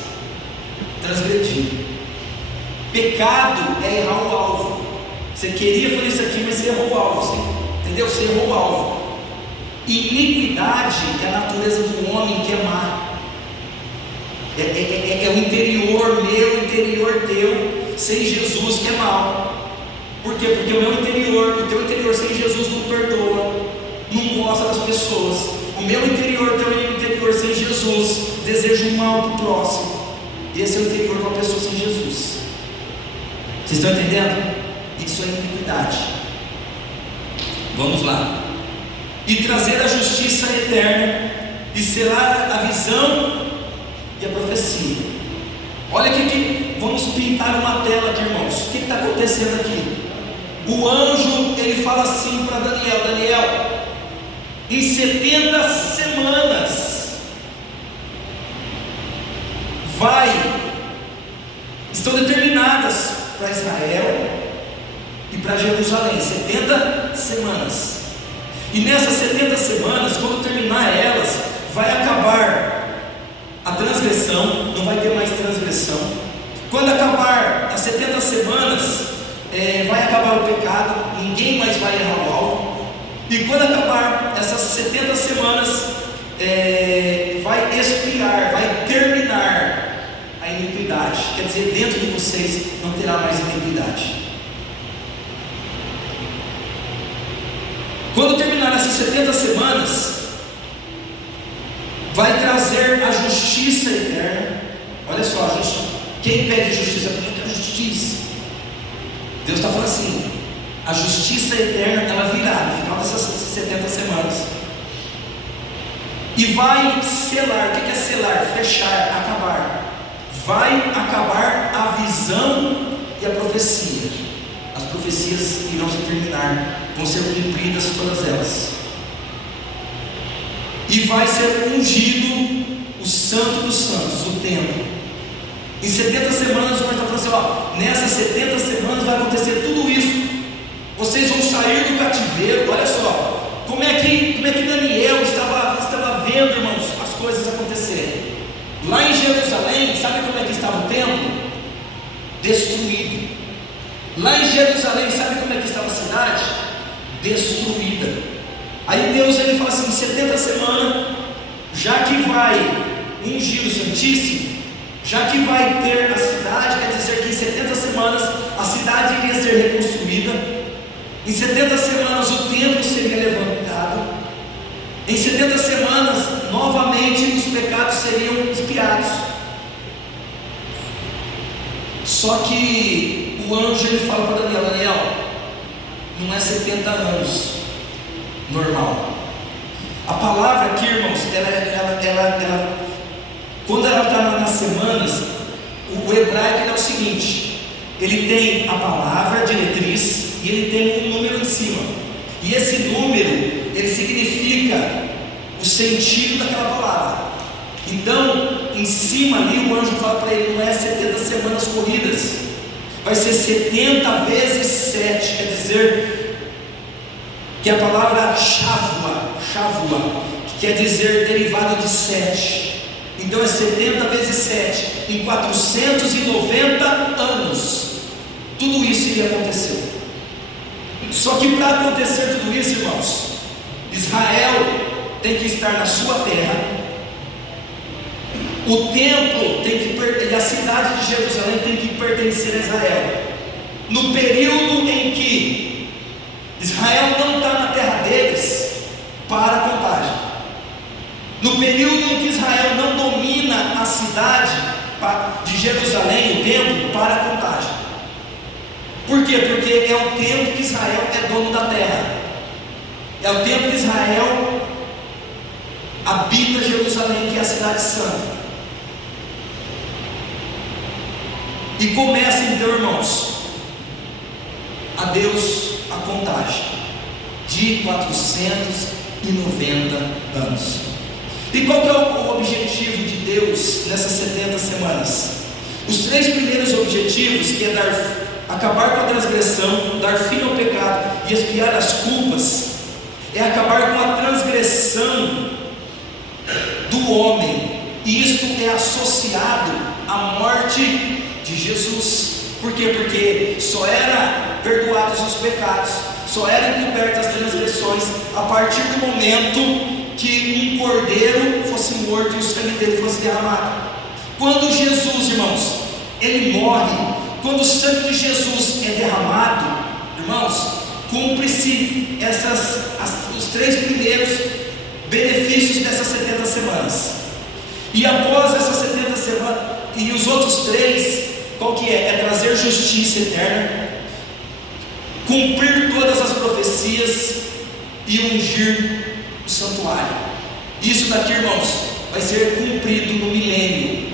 Transgredir. Pecado é errar o alvo. Você queria fazer isso aqui, mas você errou o alvo, entendeu? Você errou o alvo. Iniquidade é a natureza do homem que é má. É o interior meu, o interior teu, sem Jesus, que é mal. Por quê? Porque o meu interior, o teu interior sem Jesus não perdoa, não gosta das pessoas. O meu interior, o teu interior sem Jesus, deseja o mal para o próximo. Esse é o interior de uma pessoa sem Jesus. Vocês estão entendendo? Isso é iniquidade. Vamos lá. E trazer a justiça eterna, e selar a visão e a profecia. Olha aqui, vamos pintar uma tela aqui, irmãos. O que está acontecendo aqui? O anjo, ele fala assim para Daniel: Daniel, em 70 semanas estão determinadas para Israel e para Jerusalém. 70 semanas. E nessas 70 semanas, quando terminar elas, vai acabar a transgressão, não vai ter mais transgressão. Quando acabar as 70 semanas, vai acabar o pecado, ninguém mais vai errar o alvo. E quando acabar essas 70 semanas, vai expirar, vai terminar a iniquidade. Quer dizer, dentro de vocês não terá mais iniquidade. Quando terminar essas 70 semanas, vai trazer a justiça eterna. Olha só, quem pede justiça? Eu quero justiça. Deus está falando assim: a justiça eterna ela virá no final dessas 70 semanas. E vai selar. O que é selar? Fechar, acabar. Vai acabar a visão e a profecia. As profecias irão se terminar, vão ser cumpridas todas elas. E vai ser ungido o Santo dos Santos, o templo. Em 70 semanas o Senhor está falando assim: ó, nessas 70 semanas vai acontecer tudo isso. Vocês vão sair do cativeiro. Olha só, como é que Daniel estava vendo, irmãos, as coisas acontecerem. Lá em Jerusalém, sabe como é que estava o templo? Destruído. Lá em Jerusalém, sabe como é que estava a cidade? Destruída. Aí Deus ele fala assim: em 70 semanas, já que vai ungir o Santíssimo, já que vai ter a cidade, quer dizer que em 70 semanas a cidade iria ser reconstruída. Em 70 semanas o templo seria levantado. Em 70 semanas, novamente os pecados seriam expiados. Só que o anjo ele fala para Daniel: Daniel, não é 70 anos normal. A palavra aqui, irmãos, quando ela está nas semanas, o hebraico é o seguinte: ele tem a palavra, a diretriz, e ele tem um número em cima. E esse número, ele significa o sentido daquela palavra. Então, em cima ali, o anjo fala para ele: não é 70 semanas corridas, vai ser 70 vezes 7. Quer dizer que a palavra shavua, que quer dizer derivado de 7. Então é 70 vezes 7, em 490 anos. Tudo isso iria acontecer. Só que para acontecer tudo isso, irmãos, Israel tem que estar na sua terra, o templo tem que e a cidade de Jerusalém tem que pertencer a Israel. No período em que Israel não está na terra deles, para a contagem. No período em que Israel não domina a cidade de Jerusalém, o templo, para a contagem. Por quê? Porque é o tempo que Israel é dono da terra. É o tempo que Israel habita Jerusalém, que é a cidade santa. E começa então, irmãos, a Deus a contagem de 490 anos. E qual que é o objetivo de Deus nessas 70 semanas? Os 3 primeiros objetivos, que é acabar com a transgressão, dar fim ao pecado e expiar as culpas, é acabar com a transgressão do homem. E isto é associado à morte de Jesus. Por quê? Porque só eram perdoados os pecados, só eram encobertas as transgressões a partir do momento que um cordeiro fosse morto e o sangue dele fosse derramado. Quando Jesus, irmãos, ele morre, quando o sangue de Jesus é derramado, irmãos, cumpre-se os 3 primeiros benefícios dessas 70 semanas. E após essas 70 semanas, e os outros 3, qual que é? É trazer justiça eterna, cumprir todas as profecias e ungir o santuário. Isso daqui, irmãos, vai ser cumprido no milênio.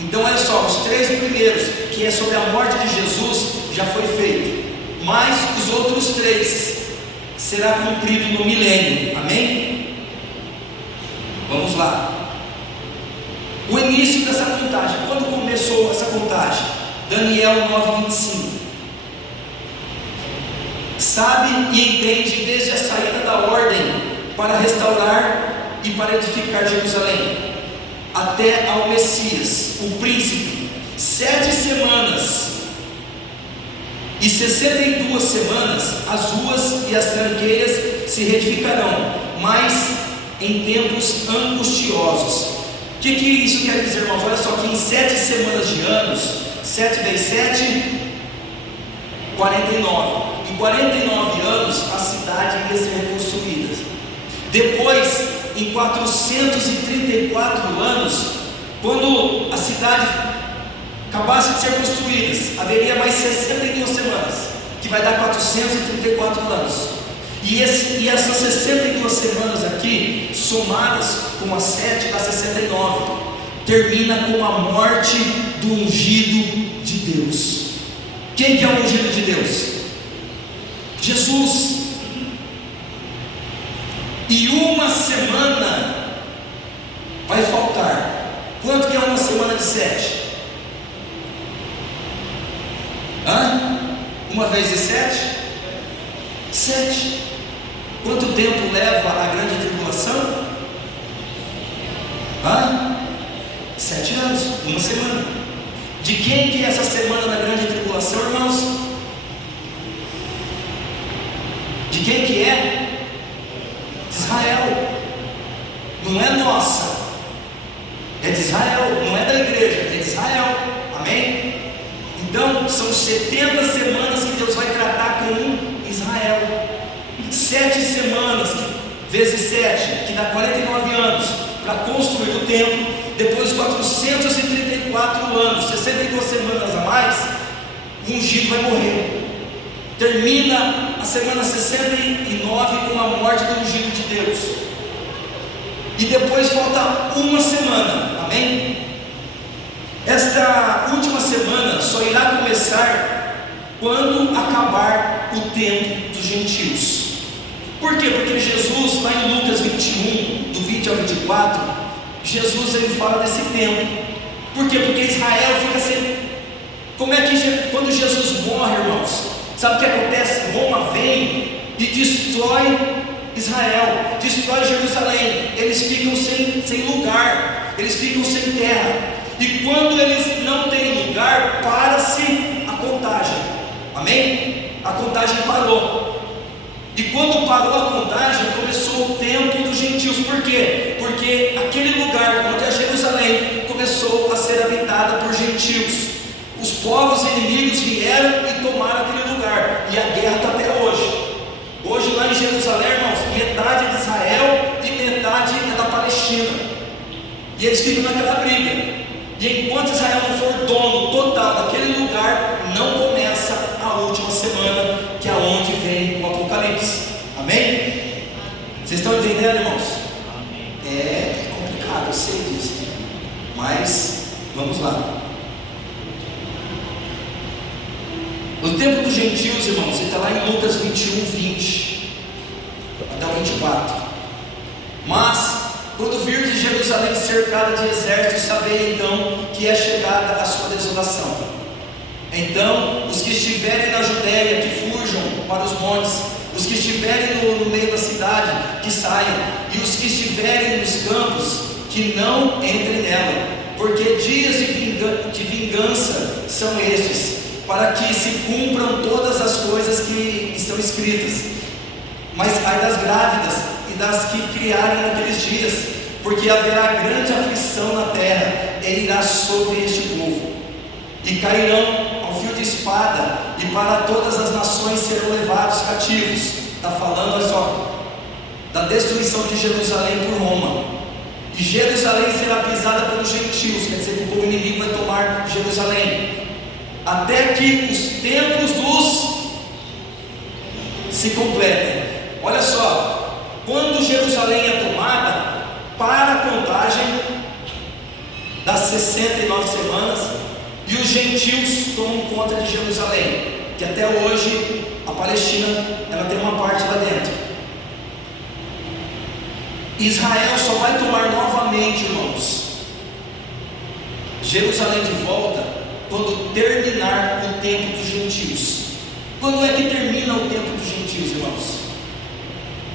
Então olha só, os 3 primeiros, que é sobre a morte de Jesus, já foi feito, mas os outros 3 será cumprido no milênio. Amém? Vamos lá. O início dessa contagem, quando começou essa contagem? Daniel 9:25. Sabe e entende desde a saída da ordem para restaurar e para edificar Jerusalém, até ao Messias, o príncipe, 7 semanas e 62 semanas, as ruas e as tranqueiras se reedificarão, mas em tempos angustiosos. O que isso quer dizer, irmãos? Olha só, que em 7 semanas de anos, 7 vezes 7, 49. Em 49 anos, a cidade iria ser reconstruída. Depois, em 434 anos, quando a cidade acabasse de ser construída, haveria mais 62 semanas, que vai dar 434 anos. E essas 62 semanas aqui, somadas com as 7, dá 69. Termina com a morte do ungido de Deus. Quem que é o ungido de Deus? Jesus. E uma semana vai faltar. Quanto que é uma semana de 7? Uma vez de 7? 7. Quanto tempo leva a grande tribulação? 7 anos, uma semana. De quem que é essa semana da grande tribulação, irmãos? De quem que é? Israel. Não é nossa, é de Israel, não é da igreja, é de Israel. Amém? Então são 70 semanas que Deus vai tratar com Israel. 7 semanas vezes 7, que dá 49 anos para construir o templo. Depois 434 anos, 62 semanas a mais, o ungido vai morrer. Termina a semana 69 com a morte do ungido de Deus. E depois falta uma semana. Amém? Esta última semana só irá começar quando acabar o tempo dos gentios. Por quê? Porque Jesus, lá em Lucas 21, do 20 ao 24, Jesus ele fala desse tempo. Por quê? Porque Israel fica sem. Como é que quando Jesus morre, irmãos, sabe o que acontece? Roma vem e destrói Israel, destrói Jerusalém. Eles ficam sem lugar, eles ficam sem terra. E quando eles não têm lugar, para-se a contagem. Amém? A contagem parou. E quando parou a contagem, começou o tempo dos gentios. Por quê? Porque aquele lugar, onde é Jerusalém, começou a ser habitada por gentios. Os povos inimigos vieram e tomaram aquele lugar. E a guerra está até hoje. Hoje lá em Jerusalém, irmãos, metade é de Israel e metade é da Palestina. E eles ficam naquela briga. E enquanto Israel não for dono total daquele lugar, não começa a última semana, que é onde vem o Apocalipse. Amém? Vocês estão entendendo, irmãos? É complicado, eu sei disso. Mas vamos lá. O tempo dos gentios, irmãos, está lá em Lucas 21, 20 até o 24. Mas quando vir de Jerusalém cercada de exércitos, sabei então que é chegada a sua desolação. Então os que estiverem na Judéia, que fujam para os montes. Os que estiverem no meio da cidade, que saiam. E os que estiverem nos campos, que não entrem nela. Porque dias de vingança são estes, para que se cumpram todas as coisas que estão escritas. Mas ai das grávidas e das que criarem naqueles dias, porque haverá grande aflição na terra, e irá sobre este povo, e cairão ao fio de espada, e para todas as nações serão levados cativos. Está falando, olha só, da destruição de Jerusalém por Roma. E Jerusalém será pisada pelos gentios, quer dizer que o povo inimigo vai tomar Jerusalém, até que os tempos se completem. Olha só, quando Jerusalém é tomada, para a contagem das 69 semanas, e os gentios tomam conta de Jerusalém, que até hoje a Palestina ela tem uma parte lá dentro. Israel só vai tomar novamente, irmãos, Jerusalém de volta quando terminar o tempo dos gentios. Quando é que termina o tempo dos gentios, irmãos?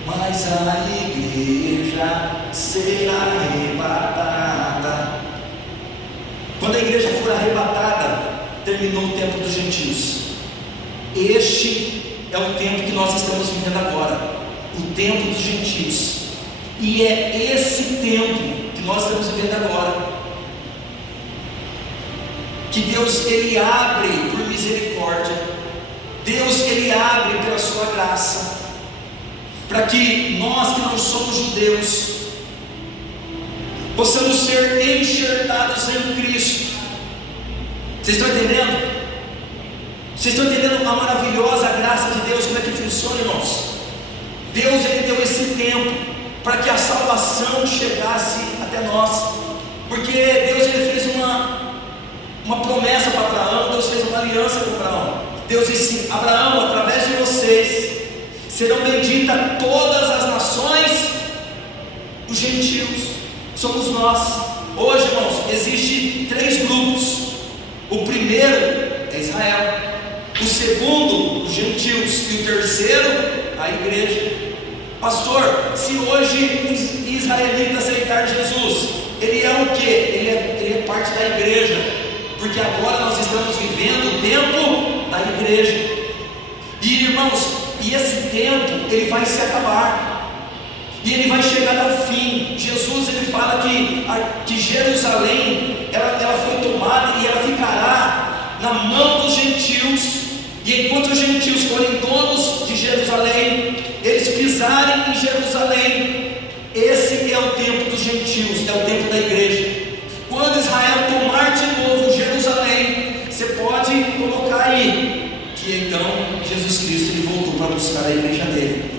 Mas a igreja será arrebatada. Quando a igreja for arrebatada, terminou o tempo dos gentios. Este é o tempo que nós estamos vivendo agora, o tempo dos gentios. E é esse tempo que nós estamos vivendo agora, que Deus ele abre por misericórdia, Deus ele abre pela sua graça. para que nós que não somos judeus possamos ser enxertados em Cristo. Vocês estão entendendo? Vocês estão entendendo a maravilhosa graça de Deus, como é que funciona, irmãos? Deus, Ele deu esse tempo para que a salvação chegasse até nós, porque Deus, Ele fez uma promessa para Abraão. Deus fez uma aliança com Abraão. Deus disse: Abraão, através de vocês serão benditas todas as nações, os gentios, somos nós. Hoje, irmãos, existem 3 grupos. O primeiro é Israel, o segundo, os gentios, e o terceiro, a igreja. Pastor, se hoje o israelita aceitar Jesus, ele é o que? Ele é parte da igreja, porque agora nós estamos vivendo o tempo da igreja. E irmãos, e esse tempo ele vai se acabar, e ele vai chegar ao fim. Jesus, ele fala que Jerusalém ela foi tomada e ela ficará na mão dos gentios. E enquanto os gentios forem donos de Jerusalém, eles pisarem em Jerusalém, esse é o tempo dos gentios, é o tempo da igreja. Quando Israel tomar de novo Jerusalém, você pode colocar aí que então Jesus Cristo ele voltou para buscar a igreja dele,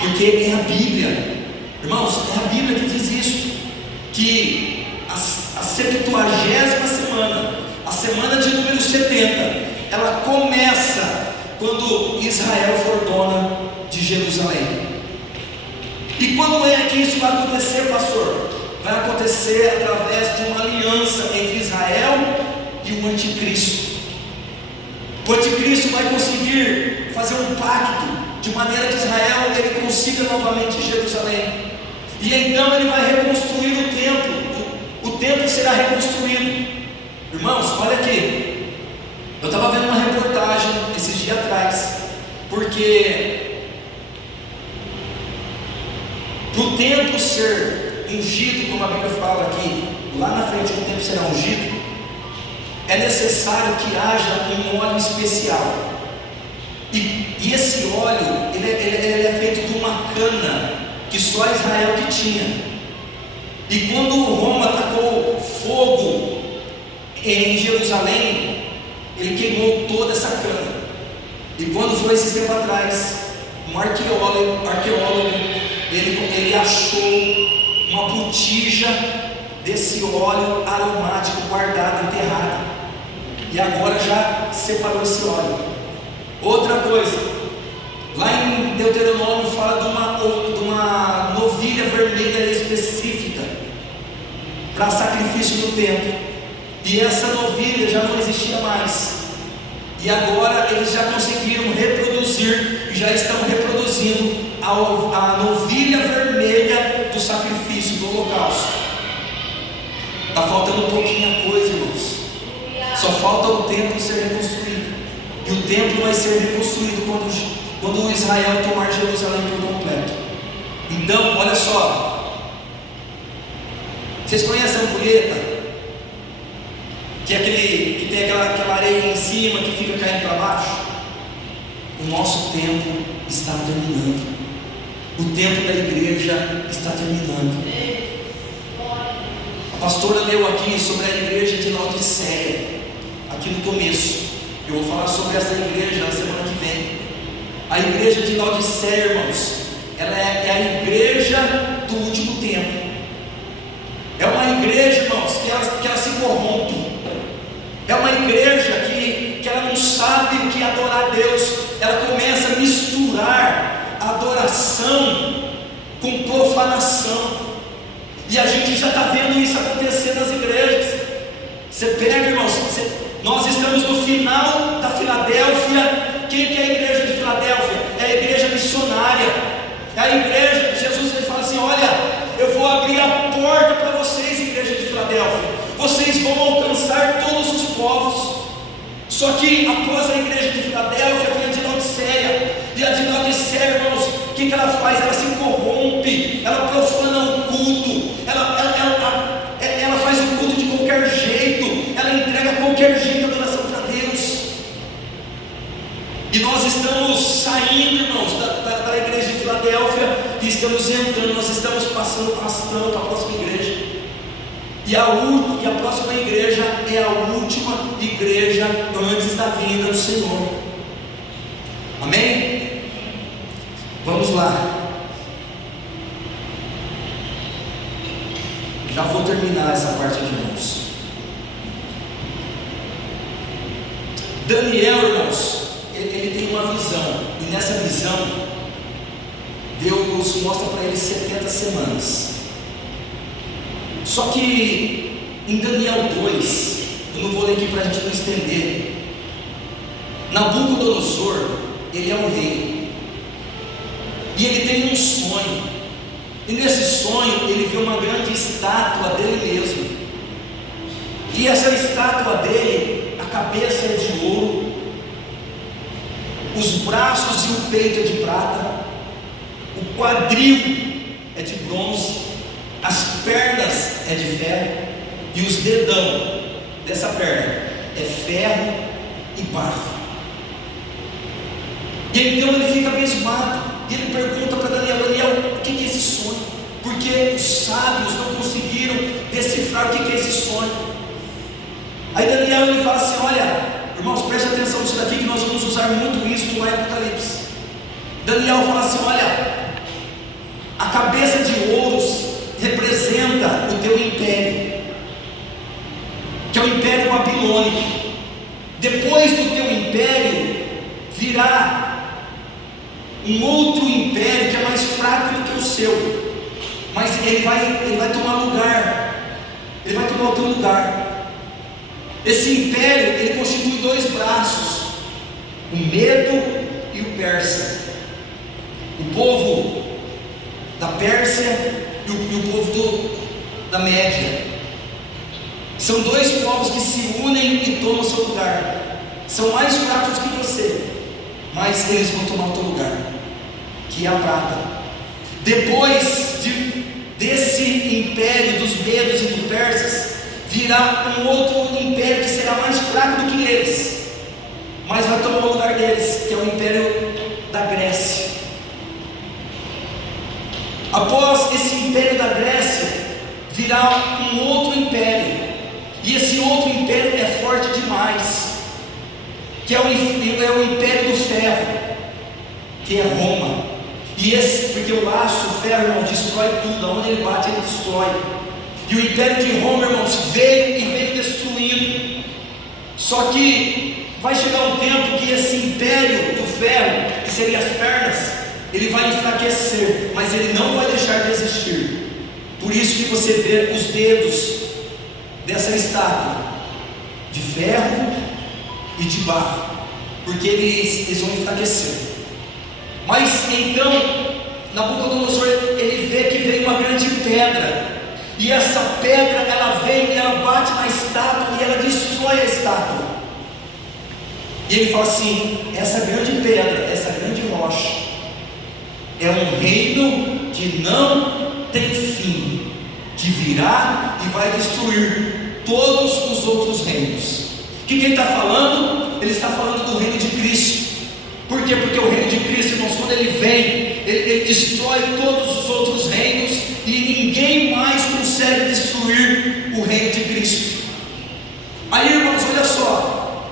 porque é a Bíblia, irmãos, é a Bíblia que diz isso, que a 70ª semana, a semana de número 70, ela começa quando Israel for dona de Jerusalém. E quando é que isso vai acontecer, pastor? Vai acontecer através de uma aliança entre Israel e o anticristo. O anticristo vai conseguir fazer um pacto de maneira que Israel ele consiga novamente Jerusalém. E então ele vai reconstruir o templo. O templo será reconstruído. Irmãos, olha aqui. Eu estava vendo uma reportagem esses dias atrás, porque para o templo ser ungido, como a Bíblia fala aqui, lá na frente que o templo será ungido, é necessário que haja um óleo especial. E esse óleo, ele é feito de uma cana que só Israel que tinha. E quando Roma atacou fogo em Jerusalém, ele queimou toda essa cana. E quando foi esse tempo atrás, um arqueólogo ele achou uma botija desse óleo aromático guardado, enterrado. E agora já separou esse óleo. Outra coisa, lá em Deuteronômio fala de uma novilha vermelha específica para sacrifício no templo. E essa novilha já não existia mais. E agora eles já conseguiram reproduzir, e já estão reproduzindo a novilha vermelha do sacrifício do holocausto. Está faltando um pouquinho a coisa, irmãos. Só falta o templo ser reconstruído. E o templo vai ser reconstruído quando Israel tomar Jerusalém por completo. Então, olha só. Vocês conhecem a ampulheta? Que é que tem aquela areia em cima que fica caindo para baixo. O nosso tempo está terminando. O tempo da igreja está terminando. A pastora leu aqui sobre a igreja de Laodiceia, aqui no começo. Eu vou falar sobre essa igreja na semana que vem. A igreja de Laodiceia, irmãos, ela é a igreja do último tempo. É uma igreja, irmãos, que ela se corrompe. É uma igreja que ela não sabe o que é adorar a Deus. Ela começa a misturar a adoração com profanação. E a gente já está vendo isso acontecer nas igrejas. Você pega, irmãos, nós estamos no final da Filadélfia. Quem que é a igreja de Filadélfia? É a igreja missionária. É a igreja, Jesus ele fala assim: olha, eu vou abrir a porta para vocês, igreja de Filadélfia. Vocês vão alcançar todos os povos. Só que após a igreja de Filadélfia vem a de Laodiceia. E a de Laodiceia, irmãos, o que ela faz? Ela se corrompe, ela profana o culto, ela faz o culto de qualquer jeito, ela entrega qualquer jeito a adoração para Deus. E nós estamos saindo, irmãos, da igreja de Filadélfia, estamos entrando, nós estamos passando bastão para a próxima igreja. E a próxima igreja é a última igreja antes da vinda do Senhor. Amém? Vamos lá. Já vou terminar essa parte aqui, irmãos. Daniel, irmãos, ele tem uma visão. E nessa visão, Deus mostra para ele 70 semanas. Só que em Daniel 2, eu não vou ler aqui para a gente não estender. Nabucodonosor, ele é o rei. E ele tem um sonho. E nesse sonho ele vê uma grande estátua dele mesmo. E essa estátua dele, a cabeça é de ouro, os braços e o peito é de prata, o quadril é de bronze, as pernas é de ferro, e os dedão dessa perna é ferro e barro. E então ele fica abismado. E ele pergunta para Daniel: Daniel, o que é esse sonho? Porque os sábios não conseguiram decifrar o que é esse sonho. Aí Daniel ele fala assim: olha, irmãos, preste atenção nisso daqui, que nós vamos usar muito isso no Apocalipse. Daniel fala assim: olha, a cabeça de ouros representa o teu império, que é o império babilônico. Depois do teu império virá um outro império que é mais fraco do que o seu, mas ele vai tomar lugar, ele vai tomar o teu lugar. Esse império, ele constitui dois braços: o Medo e o Persa. O povo da Pérsia e o povo da Média. São dois povos que se unem e tomam o seu lugar. São mais fracos que você, mas eles vão tomar o teu lugar, que é a prata. Depois desse império dos Medos e dos Persas, virá um outro império que será mais fraco do que eles, mas vai tomar o lugar deles, que é o império da Grécia. Após esse império da Grécia, virá um outro império, e esse outro império é forte demais, que é o império do ferro, que é Roma. E esse, porque o laço, o ferro, irmão, destrói tudo, aonde ele bate, ele destrói. E o império de Roma, irmãos, veio destruindo. Só que vai chegar um tempo que esse império do ferro, que seria as pernas, ele vai enfraquecer, mas ele não vai deixar de existir. Por isso que você vê os dedos dessa estátua de ferro e de barro, porque eles vão enfraquecer. Mas então Nabucodonosor, ele vê que vem uma grande pedra, e essa pedra, ela vem e ela bate na estátua e ela destrói a estátua. E ele fala assim: essa grande pedra, essa grande rocha, é um reino que não tem fim, que virá e vai destruir todos os outros reinos. O que ele está falando? Ele está falando do reino de Cristo. Por quê? Porque o reino de Cristo, irmãos, quando ele vem, ele destrói todos os outros reinos, e ninguém mais consegue destruir o reino de Cristo. Aí, irmãos, olha só,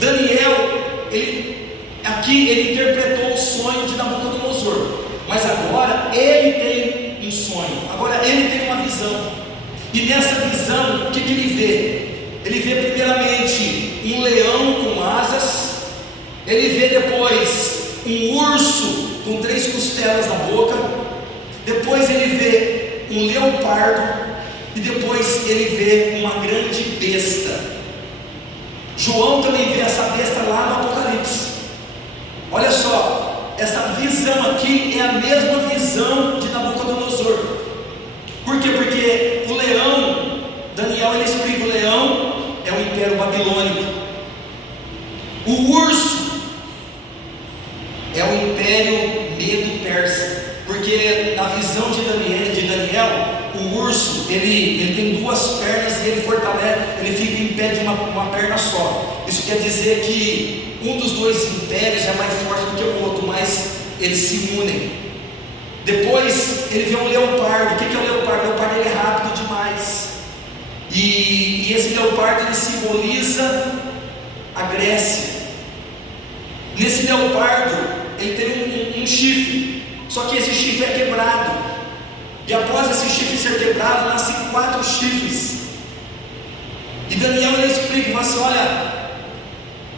Daniel, ele interpretou o sonho de Nabucodonosor, mas agora ele tem um sonho, agora ele tem uma visão. E nessa visão, o que ele vê? Ele vê primeiramente um leão com asas. Ele vê depois um urso com 3 costelas na boca. Depois ele vê um leopardo. E depois ele vê uma grande besta. João também vê essa besta lá no Apocalipse. Olha só, essa visão aqui é a mesma visão de Nabucodonosor. Por quê? Porque o leão, Daniel ele explica: o leão é o império babilônico. O urso é o império medo-persa, porque na visão de Daniel, o urso ele tem 2 pernas, e ele fortalece, ele fica em pé de uma perna só. Isso quer dizer que um dos 2 impérios é mais forte do que o outro, mas eles se unem. Depois ele vê um leopardo. O que é o leopardo? O leopardo ele é rápido demais. E esse leopardo ele simboliza a Grécia. Nesse leopardo ele tem um chifre, só que esse chifre é quebrado. E após esse chifre ser quebrado, nascem 4 chifres. E Daniel ele explica, fala assim: olha,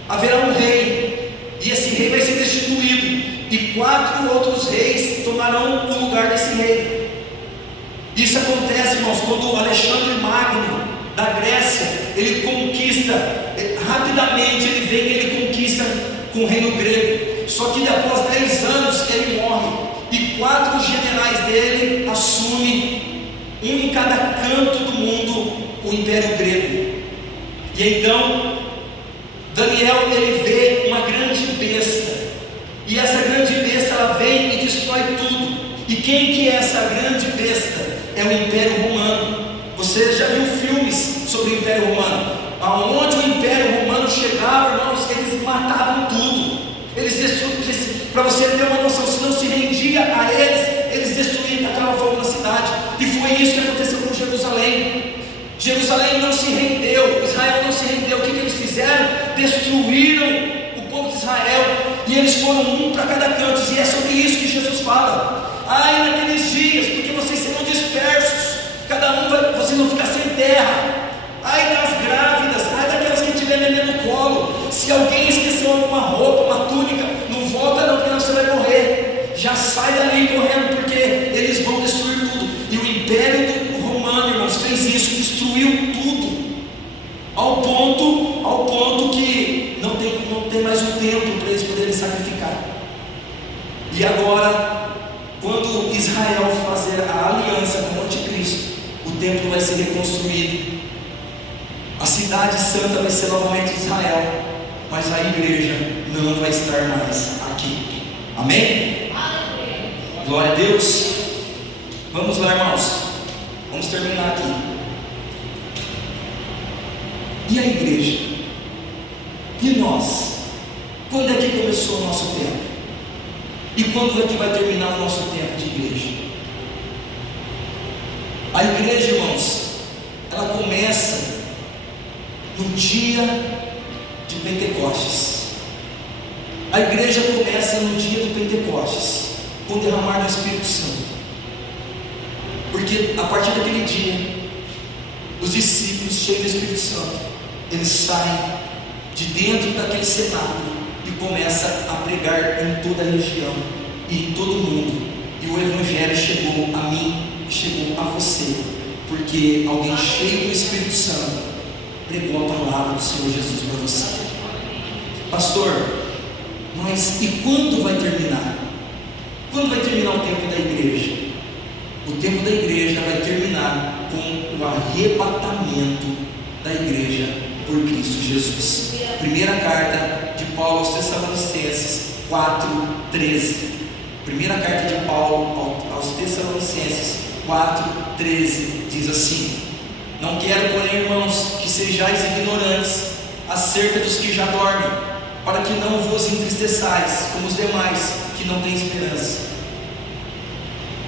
haverá um rei, e esse rei vai ser destituído, e 4 outros reis tomarão o lugar desse rei. Isso acontece, irmãos, quando Alexandre Magno da Grécia, ele conquista rapidamente, ele vem e ele conquista com o reino grego. Só que após 10 anos ele morre, e 4 generais dele assumem, um em cada canto do mundo, o império grego. E então Daniel ele vê uma grande besta, e essa grande besta ela vem e destrói tudo. E quem que é essa grande besta? É o Império Romano. Você já viu filmes sobre o Império Romano? Aonde o Império Romano chegava, irmãos, eles matavam tudo. Eles destruíam. Para você ter uma noção, se não se rendia a eles, eles destruíam, tacavam fogo na cidade. E foi isso que aconteceu com Jerusalém. Jerusalém não se rendeu, Israel não se rendeu. O que eles fizeram? Destruíram o povo de Israel, e eles foram um para cada canto. E é sobre isso que Jesus fala: ai naqueles dias, porque vocês serão dispersos, cada um vai, vocês vão ficar sem terra. Ai das grávidas, ai daquelas que tiver neném no colo. Se alguém esqueceu alguma roupa, uma túnica, não volta não, porque você vai morrer. Já sai dali correndo, porque eles vão destruir tudo. E o Império Romano, irmãos, fez isso, destruiu tudo, ao ponto que não tem mais um templo para eles poderem sacrificar. E agora, quando Israel fazer a aliança com o anticristo, o templo vai ser reconstruído, a cidade santa vai ser novamente Israel, mas a igreja não vai estar mais aqui. Amém? Glória a Deus. Vamos lá, irmãos, vamos terminar aqui. E a igreja? E nós? Quando é que começou o nosso tempo? E quando é que vai terminar o nosso tempo de igreja? A igreja, irmãos, ela começa no dia de Pentecostes. A igreja começa no dia do Pentecostes, com o derramar do Espírito Santo. Porque a partir daquele dia, os discípulos cheios do Espírito Santo, eles saem de dentro daquele cenáculo e começam a pregar em toda a região e em todo o mundo. E o Evangelho chegou a mim, chegou a você, porque alguém cheio do Espírito Santo pregou a palavra do Senhor Jesus para você. Pastor, mas e quando vai terminar? Quando vai terminar o tempo da igreja? O tempo da igreja vai terminar com o arrebatamento da igreja por Cristo Jesus. Primeira carta de Paulo aos Tessalonicenses 4:13. Primeira carta de Paulo aos Tessalonicenses 4:13 diz assim: não quero, porém, irmãos, que sejais ignorantes acerca dos que já dormem, para que não vos entristeçais como os demais que não têm esperança.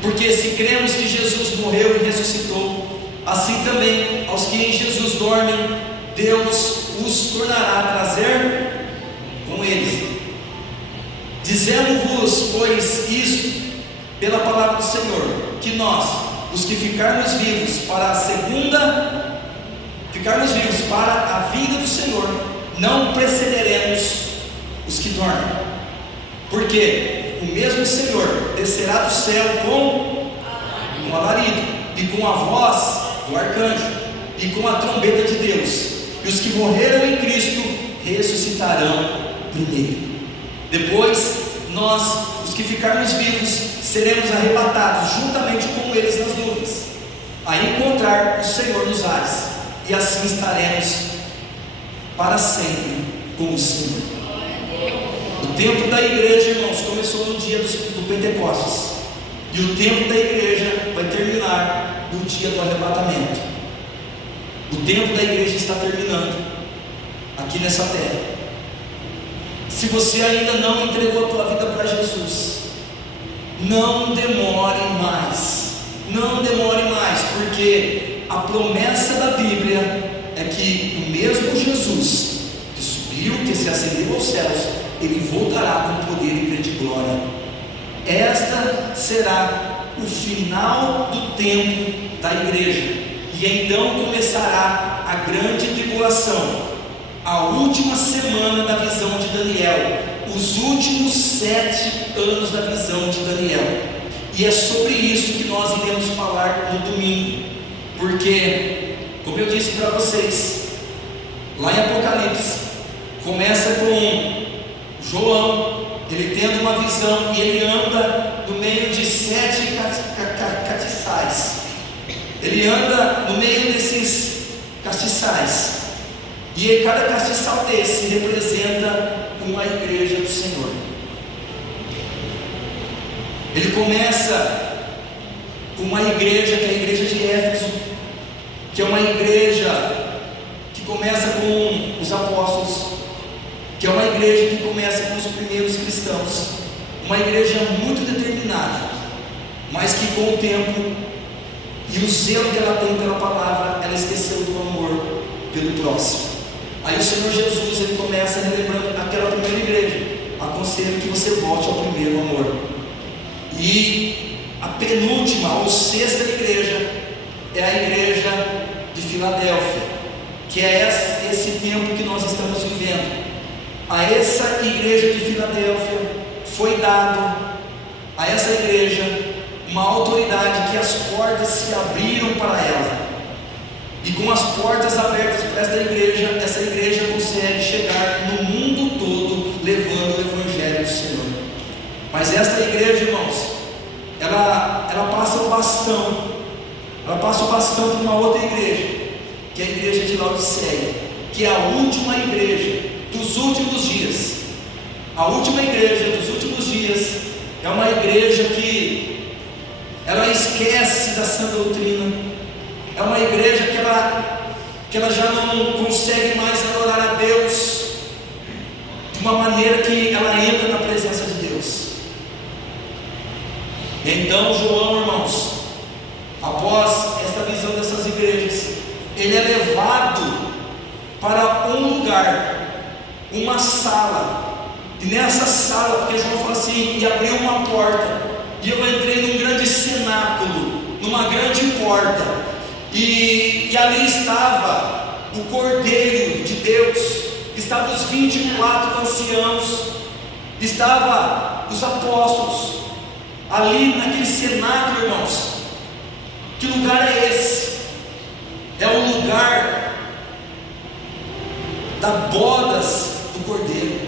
Porque se cremos que Jesus morreu e ressuscitou, assim também aos que em Jesus dormem, Deus os tornará a trazer com eles. Dizemos-vos, pois, isto pela palavra do Senhor, que nós, os que ficarmos vivos para a vinda do Senhor, não precederemos os que dormem. Porque o mesmo Senhor descerá do céu com alarido, e com a voz do arcanjo, e com a trombeta de Deus, e os que morreram em Cristo ressuscitarão primeiro. Depois, nós, os que ficarmos vivos, seremos arrebatados juntamente com eles nas nuvens, a encontrar o Senhor nos ares, e assim estaremos para sempre com o Senhor. O tempo da igreja, irmãos, começou no dia do Pentecostes, e o tempo da igreja vai terminar no dia do arrebatamento. O tempo da igreja está terminando aqui nessa terra. Se você ainda não entregou a tua vida para Jesus, não demore mais. Não demore mais, porque a promessa da Bíblia é que o mesmo Jesus que subiu, que se ascendeu aos céus, ele voltará com poder e grande glória. Esta será o final do tempo da igreja, e então começará a grande tribulação, a última semana da visão de Daniel, os últimos 7 anos da visão de Daniel. E é sobre isso que nós iremos falar no domingo, porque, como eu disse para vocês, lá em Apocalipse, começa com João, ele tendo uma visão, e ele anda no meio de 7 castiçais. Ele anda no meio desses castiçais, e cada castiçal desse representa uma igreja do Senhor. Ele começa com uma igreja, que é a igreja de Éfeso, que é uma igreja que começa com os apóstolos, que é uma igreja que começa com os primeiros cristãos, uma igreja muito determinada, mas que com o tempo e o zelo que ela tem pela palavra, ela esqueceu do amor pelo próximo. Aí o Senhor Jesus, ele começa relembrando aquela primeira igreja: aconselho que você volte ao primeiro amor. E a penúltima ou sexta igreja é a igreja de Filadélfia, que é esse tempo que nós estamos vivendo. A essa igreja de Filadélfia foi dado a essa igreja uma autoridade, que as portas se abriram para ela, e com as portas abertas para essa igreja consegue chegar no mundo todo levando o evangelho do Senhor. Mas esta igreja, irmãos, ela passa o bastão para uma outra igreja, que é a igreja de Laodiceia, que é a última igreja dos últimos dias. A última igreja dos últimos dias é uma igreja que ela esquece da sã doutrina, é uma igreja que ela já não consegue mais adorar a Deus de uma maneira que ela entra na presença de Deus. Então João, irmãos, após esta visão dessas igrejas, ele é levado para um lugar, uma sala, e nessa sala, porque João fala assim, e abriu uma porta, e eu entrei num grande cenáculo, numa grande porta, e ali estava o Cordeiro de Deus, estavam os 24 anciãos, estavam os apóstolos, ali naquele cenáculo, irmãos. Que lugar é esse? É o lugar das bodas do Cordeiro,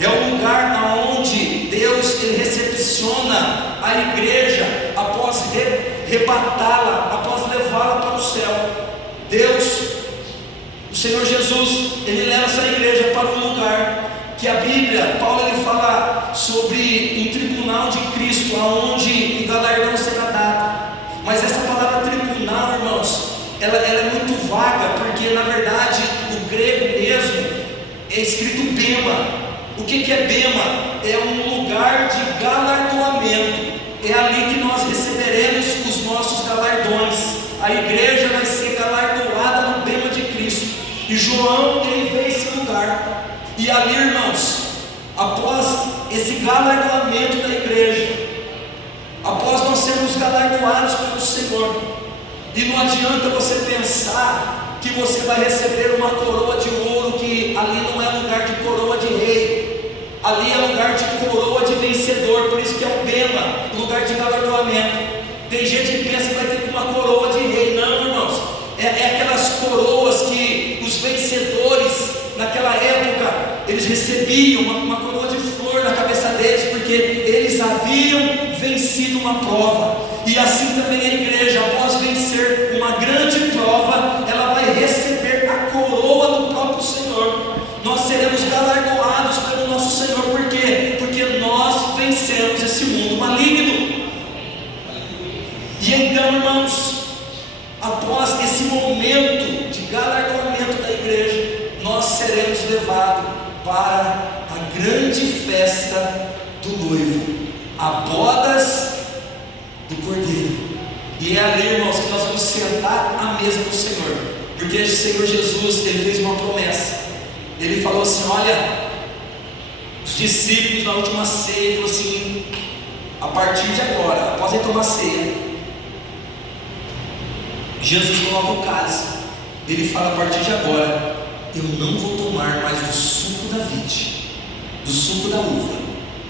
é o lugar onde Deus ele recepciona a igreja após arrebatá-la, após levá-la para o céu. Deus, o Senhor Jesus, ele leva essa igreja para um lugar que a Bíblia, Paulo ele fala sobre um tribunal de Cristo, aonde o galardão será dado. Mas essa palavra tribunal, irmãos, ela é muito vaga, porque na verdade o grego mesmo é escrito bema. O que é bema? É um lugar de galardoamento. É ali que nós receberemos os nossos galardões. A igreja vai ser galardoada no bema de Cristo. E João, ele vê esse lugar. E ali, irmãos, após esse galardoamento da igreja, após nós sermos galardoados pelo Senhor, e não adianta você pensar que você vai receber uma coroa de ouro, que ali não é lugar de coroa de rei, ali é lugar de coroa de vencedor. Por isso que é o bema, lugar de galardoamento. Tem gente que pensa que vai ter uma coroa de rei. Não, irmãos, é aquelas coroas que os vencedores naquela época eles recebiam, uma coroa de flor na cabeça deles, porque eles haviam vencido uma prova. E assim também a igreja, após vencer uma grande prova, ela vai receber a coroa do próprio Senhor. Nós seremos galardoados pelo nosso Senhor. Por quê? Porque nós vencemos esse mundo maligno. E então, irmãos, após esse momento de galardoamento da igreja, nós seremos levados para a grande festa do noivo. a bodas do Cordeiro. E é ali, irmãos, que nós vamos sentar à mesa do Senhor, porque o Senhor Jesus, Ele fez uma promessa. Ele falou assim: olha, os discípulos na última ceia, Ele falou assim: a partir de agora, após ele tomar ceia, Jesus coloca o cálice. Ele fala: a partir de agora, eu não vou tomar mais do suco da vide, do suco da uva,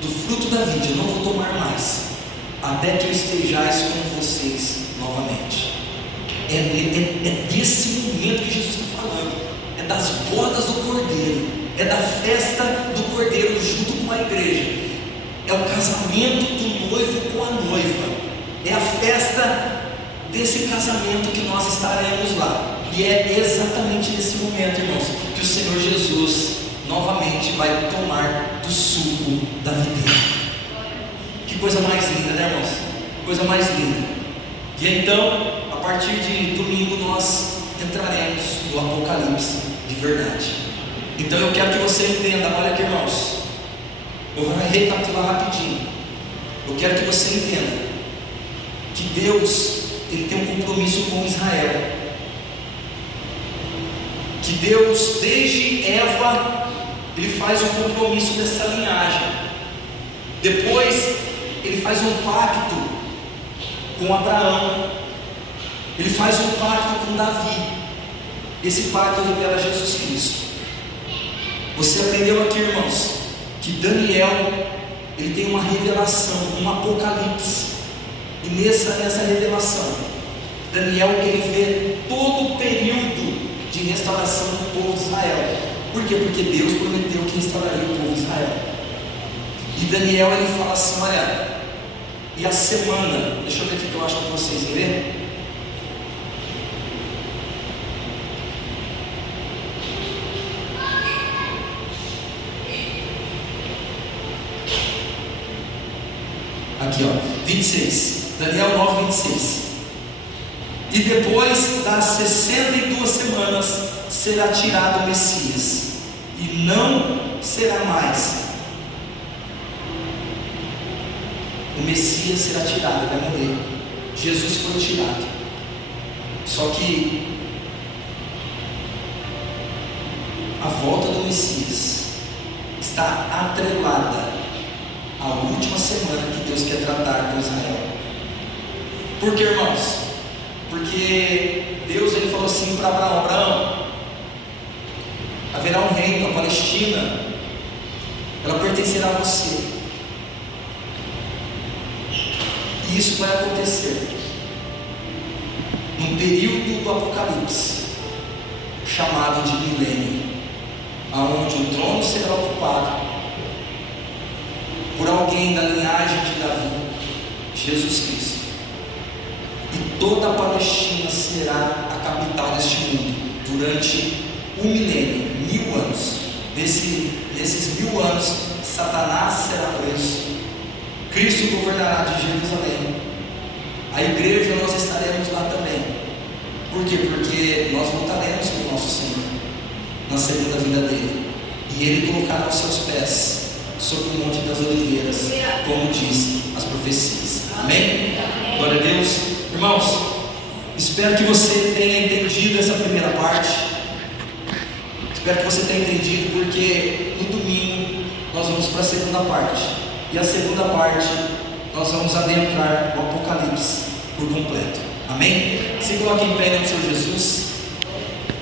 do fruto da vide, eu não vou tomar mais, até que eu estejais com vocês novamente. É desse momento que Jesus está falando, é das bodas do Cordeiro, é da festa do Cordeiro junto com a igreja, é o casamento do noivo com a noiva, é a festa desse casamento que nós estaremos lá. E é exatamente nesse momento, irmãos, que o Senhor Jesus novamente vai tomar do suco da videira. Que coisa mais linda, né, irmãos? Que coisa mais linda. E então, a partir de domingo, nós entraremos no Apocalipse de verdade. Então eu quero que você entenda, olha aqui, irmãos, eu vou recapitular rapidinho. Eu quero que você entenda que Deus, Ele tem um compromisso com Israel. Que Deus, desde Eva, Ele faz um compromisso dessa linhagem. Depois, Ele faz um pacto com Abraão. Ele faz um pacto com Davi. Esse pacto revela Jesus Cristo. Você aprendeu aqui, irmãos, que Daniel, ele tem uma revelação, um apocalipse. E nessa revelação, Daniel, ele vê todo o período de restauração do povo de Israel. Por quê? Porque Deus prometeu que restauraria o povo de Israel. E Daniel, ele fala assim: olha, e a semana, deixa eu ver aqui que eu acho que vocês lerem. Aqui, ó, 26, Daniel 9, 26. E depois das 62 semanas será tirado o Messias, e não será mais. O Messias será tirado, vai morrer. Jesus foi tirado. Só que a volta do Messias está atrelada à última semana que Deus quer tratar com Israel. Por que, irmãos? Porque Deus, ele falou assim para Abraão: Abraão, haverá um reino, a Palestina, ela pertencerá a você. E isso vai acontecer num período do Apocalipse, chamado de milênio, aonde o trono será ocupado por alguém da linhagem de Davi, Jesus Cristo. E toda a Palestina será a capital deste mundo durante um milênio, 1000 anos. Nesses 1000 anos, Satanás será preso, Cristo governará de Jerusalém, a igreja, nós estaremos lá também. Por quê? Porque nós voltaremos com o nosso Senhor na segunda vinda dele, e ele colocará os seus pés sobre o Monte das Oliveiras, como diz as profecias. Amém? Glória a Deus. Irmãos, espero que você tenha entendido essa primeira parte. Espero que você tenha entendido, porque no domingo nós vamos para a segunda parte. E a segunda parte nós vamos adentrar o Apocalipse por completo. Amém? Se coloque em pé em nome do Senhor Jesus.